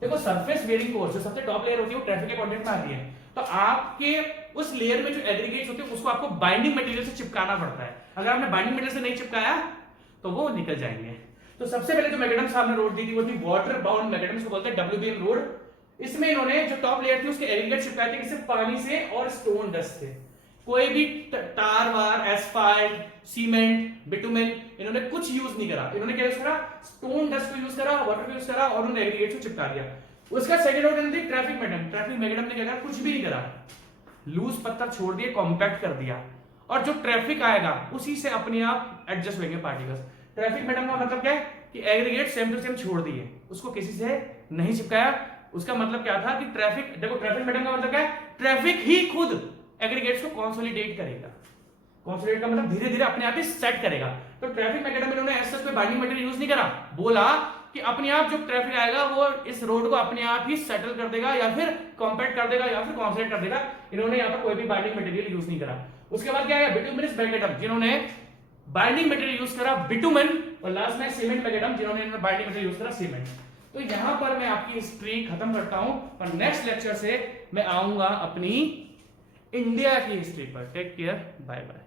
देखो सरफेस बेयरिंग कोर्स जो सबसे टॉप लेयर होती है वो ट्रैफिक के कंटेंट में आती है, तो आपके उस लेयर में जो एग्रीगेट्स होते हैं उसको आपको बाइंडिंग मटेरियल से चिपकाना पड़ता है। अगर आपने बाइंडिंग मटेरियल से नहीं चिपकाया तो वो निकल जाएंगे। तो सबसे पहले जो मैकेडम साहब ने रोड दी थी वो थी वाटर बाउंड मैकेडम, इसको बोलते हैं WBM रोड। इसमें इन्होंने जो टॉप लेयर थी उसके एग्रीगेट चिपकाए थे किससे, पानी से और स्टोन डस्ट से। कोई भी टार वार, एस्फाल्ट, सीमेंट, बिटुमेन इन्होंने कुछ यूज नहीं करा। इन्होंने क्या यूज करा, स्टोन डस्ट को यूज करा, वाटर को यूज करा और उन्होंने एग्रीगेट को चिपका दिया। उसका सेकंड रोड थी ट्रैफिक मैकेडम। ट्रैफिक मैकेडम ने क्या करा, कुछ भी नहीं करा, लूज पत्थर छोड़ दिए, कॉम्पैक्ट कर दिया, और जो ट्रैफिक आएगा उसी से अपने आप एडजस्ट होंगे पार्टिकल्स। ट्रैफिक मैकेडम का मतलब क्या है कि एग्रीगेट सेम टू सेम छोड़ दिए, उसको किसी से नहीं चिपकाया। उसका मतलब क्या था कि ट्रैफिक, देखो ट्रैफिक मैकेडम का मतलब क्या है, ट्रैफिक ही खुद एग्रीगेट्स को कंसोलिडेट करेगा। कंसोलिडेट का मतलब धीरे धीरे अपने आप ही सेट करेगा। तो ट्रैफिक मैकेडम में इन्होंने ऐसा कोई बाइंडिंग मटेरियल यूज नहीं करा, बोला कि अपने आप जो ट्रैफिक आएगा वो इस रोड को अपने आप ही सेटल कर देगा या फिर कॉम्पैक्ट कर देगा या फिर कंसोलिडेट कर देगा। इन्होंने यहाँ पर कोई भी बाइंडिंग मटेरियल यूज नहीं करा। उसके बाद क्या है, बिटुमिनस मैकेडम, जिन्होंने बाइंडिंग मटेरियल यूज करा बिटुमेन, और लास्ट में सीमेंट मैकेडम, जिन्होंने बाइंडिंग मटेरियल यूज करा सीमेंट। तो यहां पर मैं आपकी हिस्ट्री खत्म करता हूं, और नेक्स्ट लेक्चर से मैं आऊंगा अपनी इंडिया की हिस्ट्री पर। Take care, bye bye.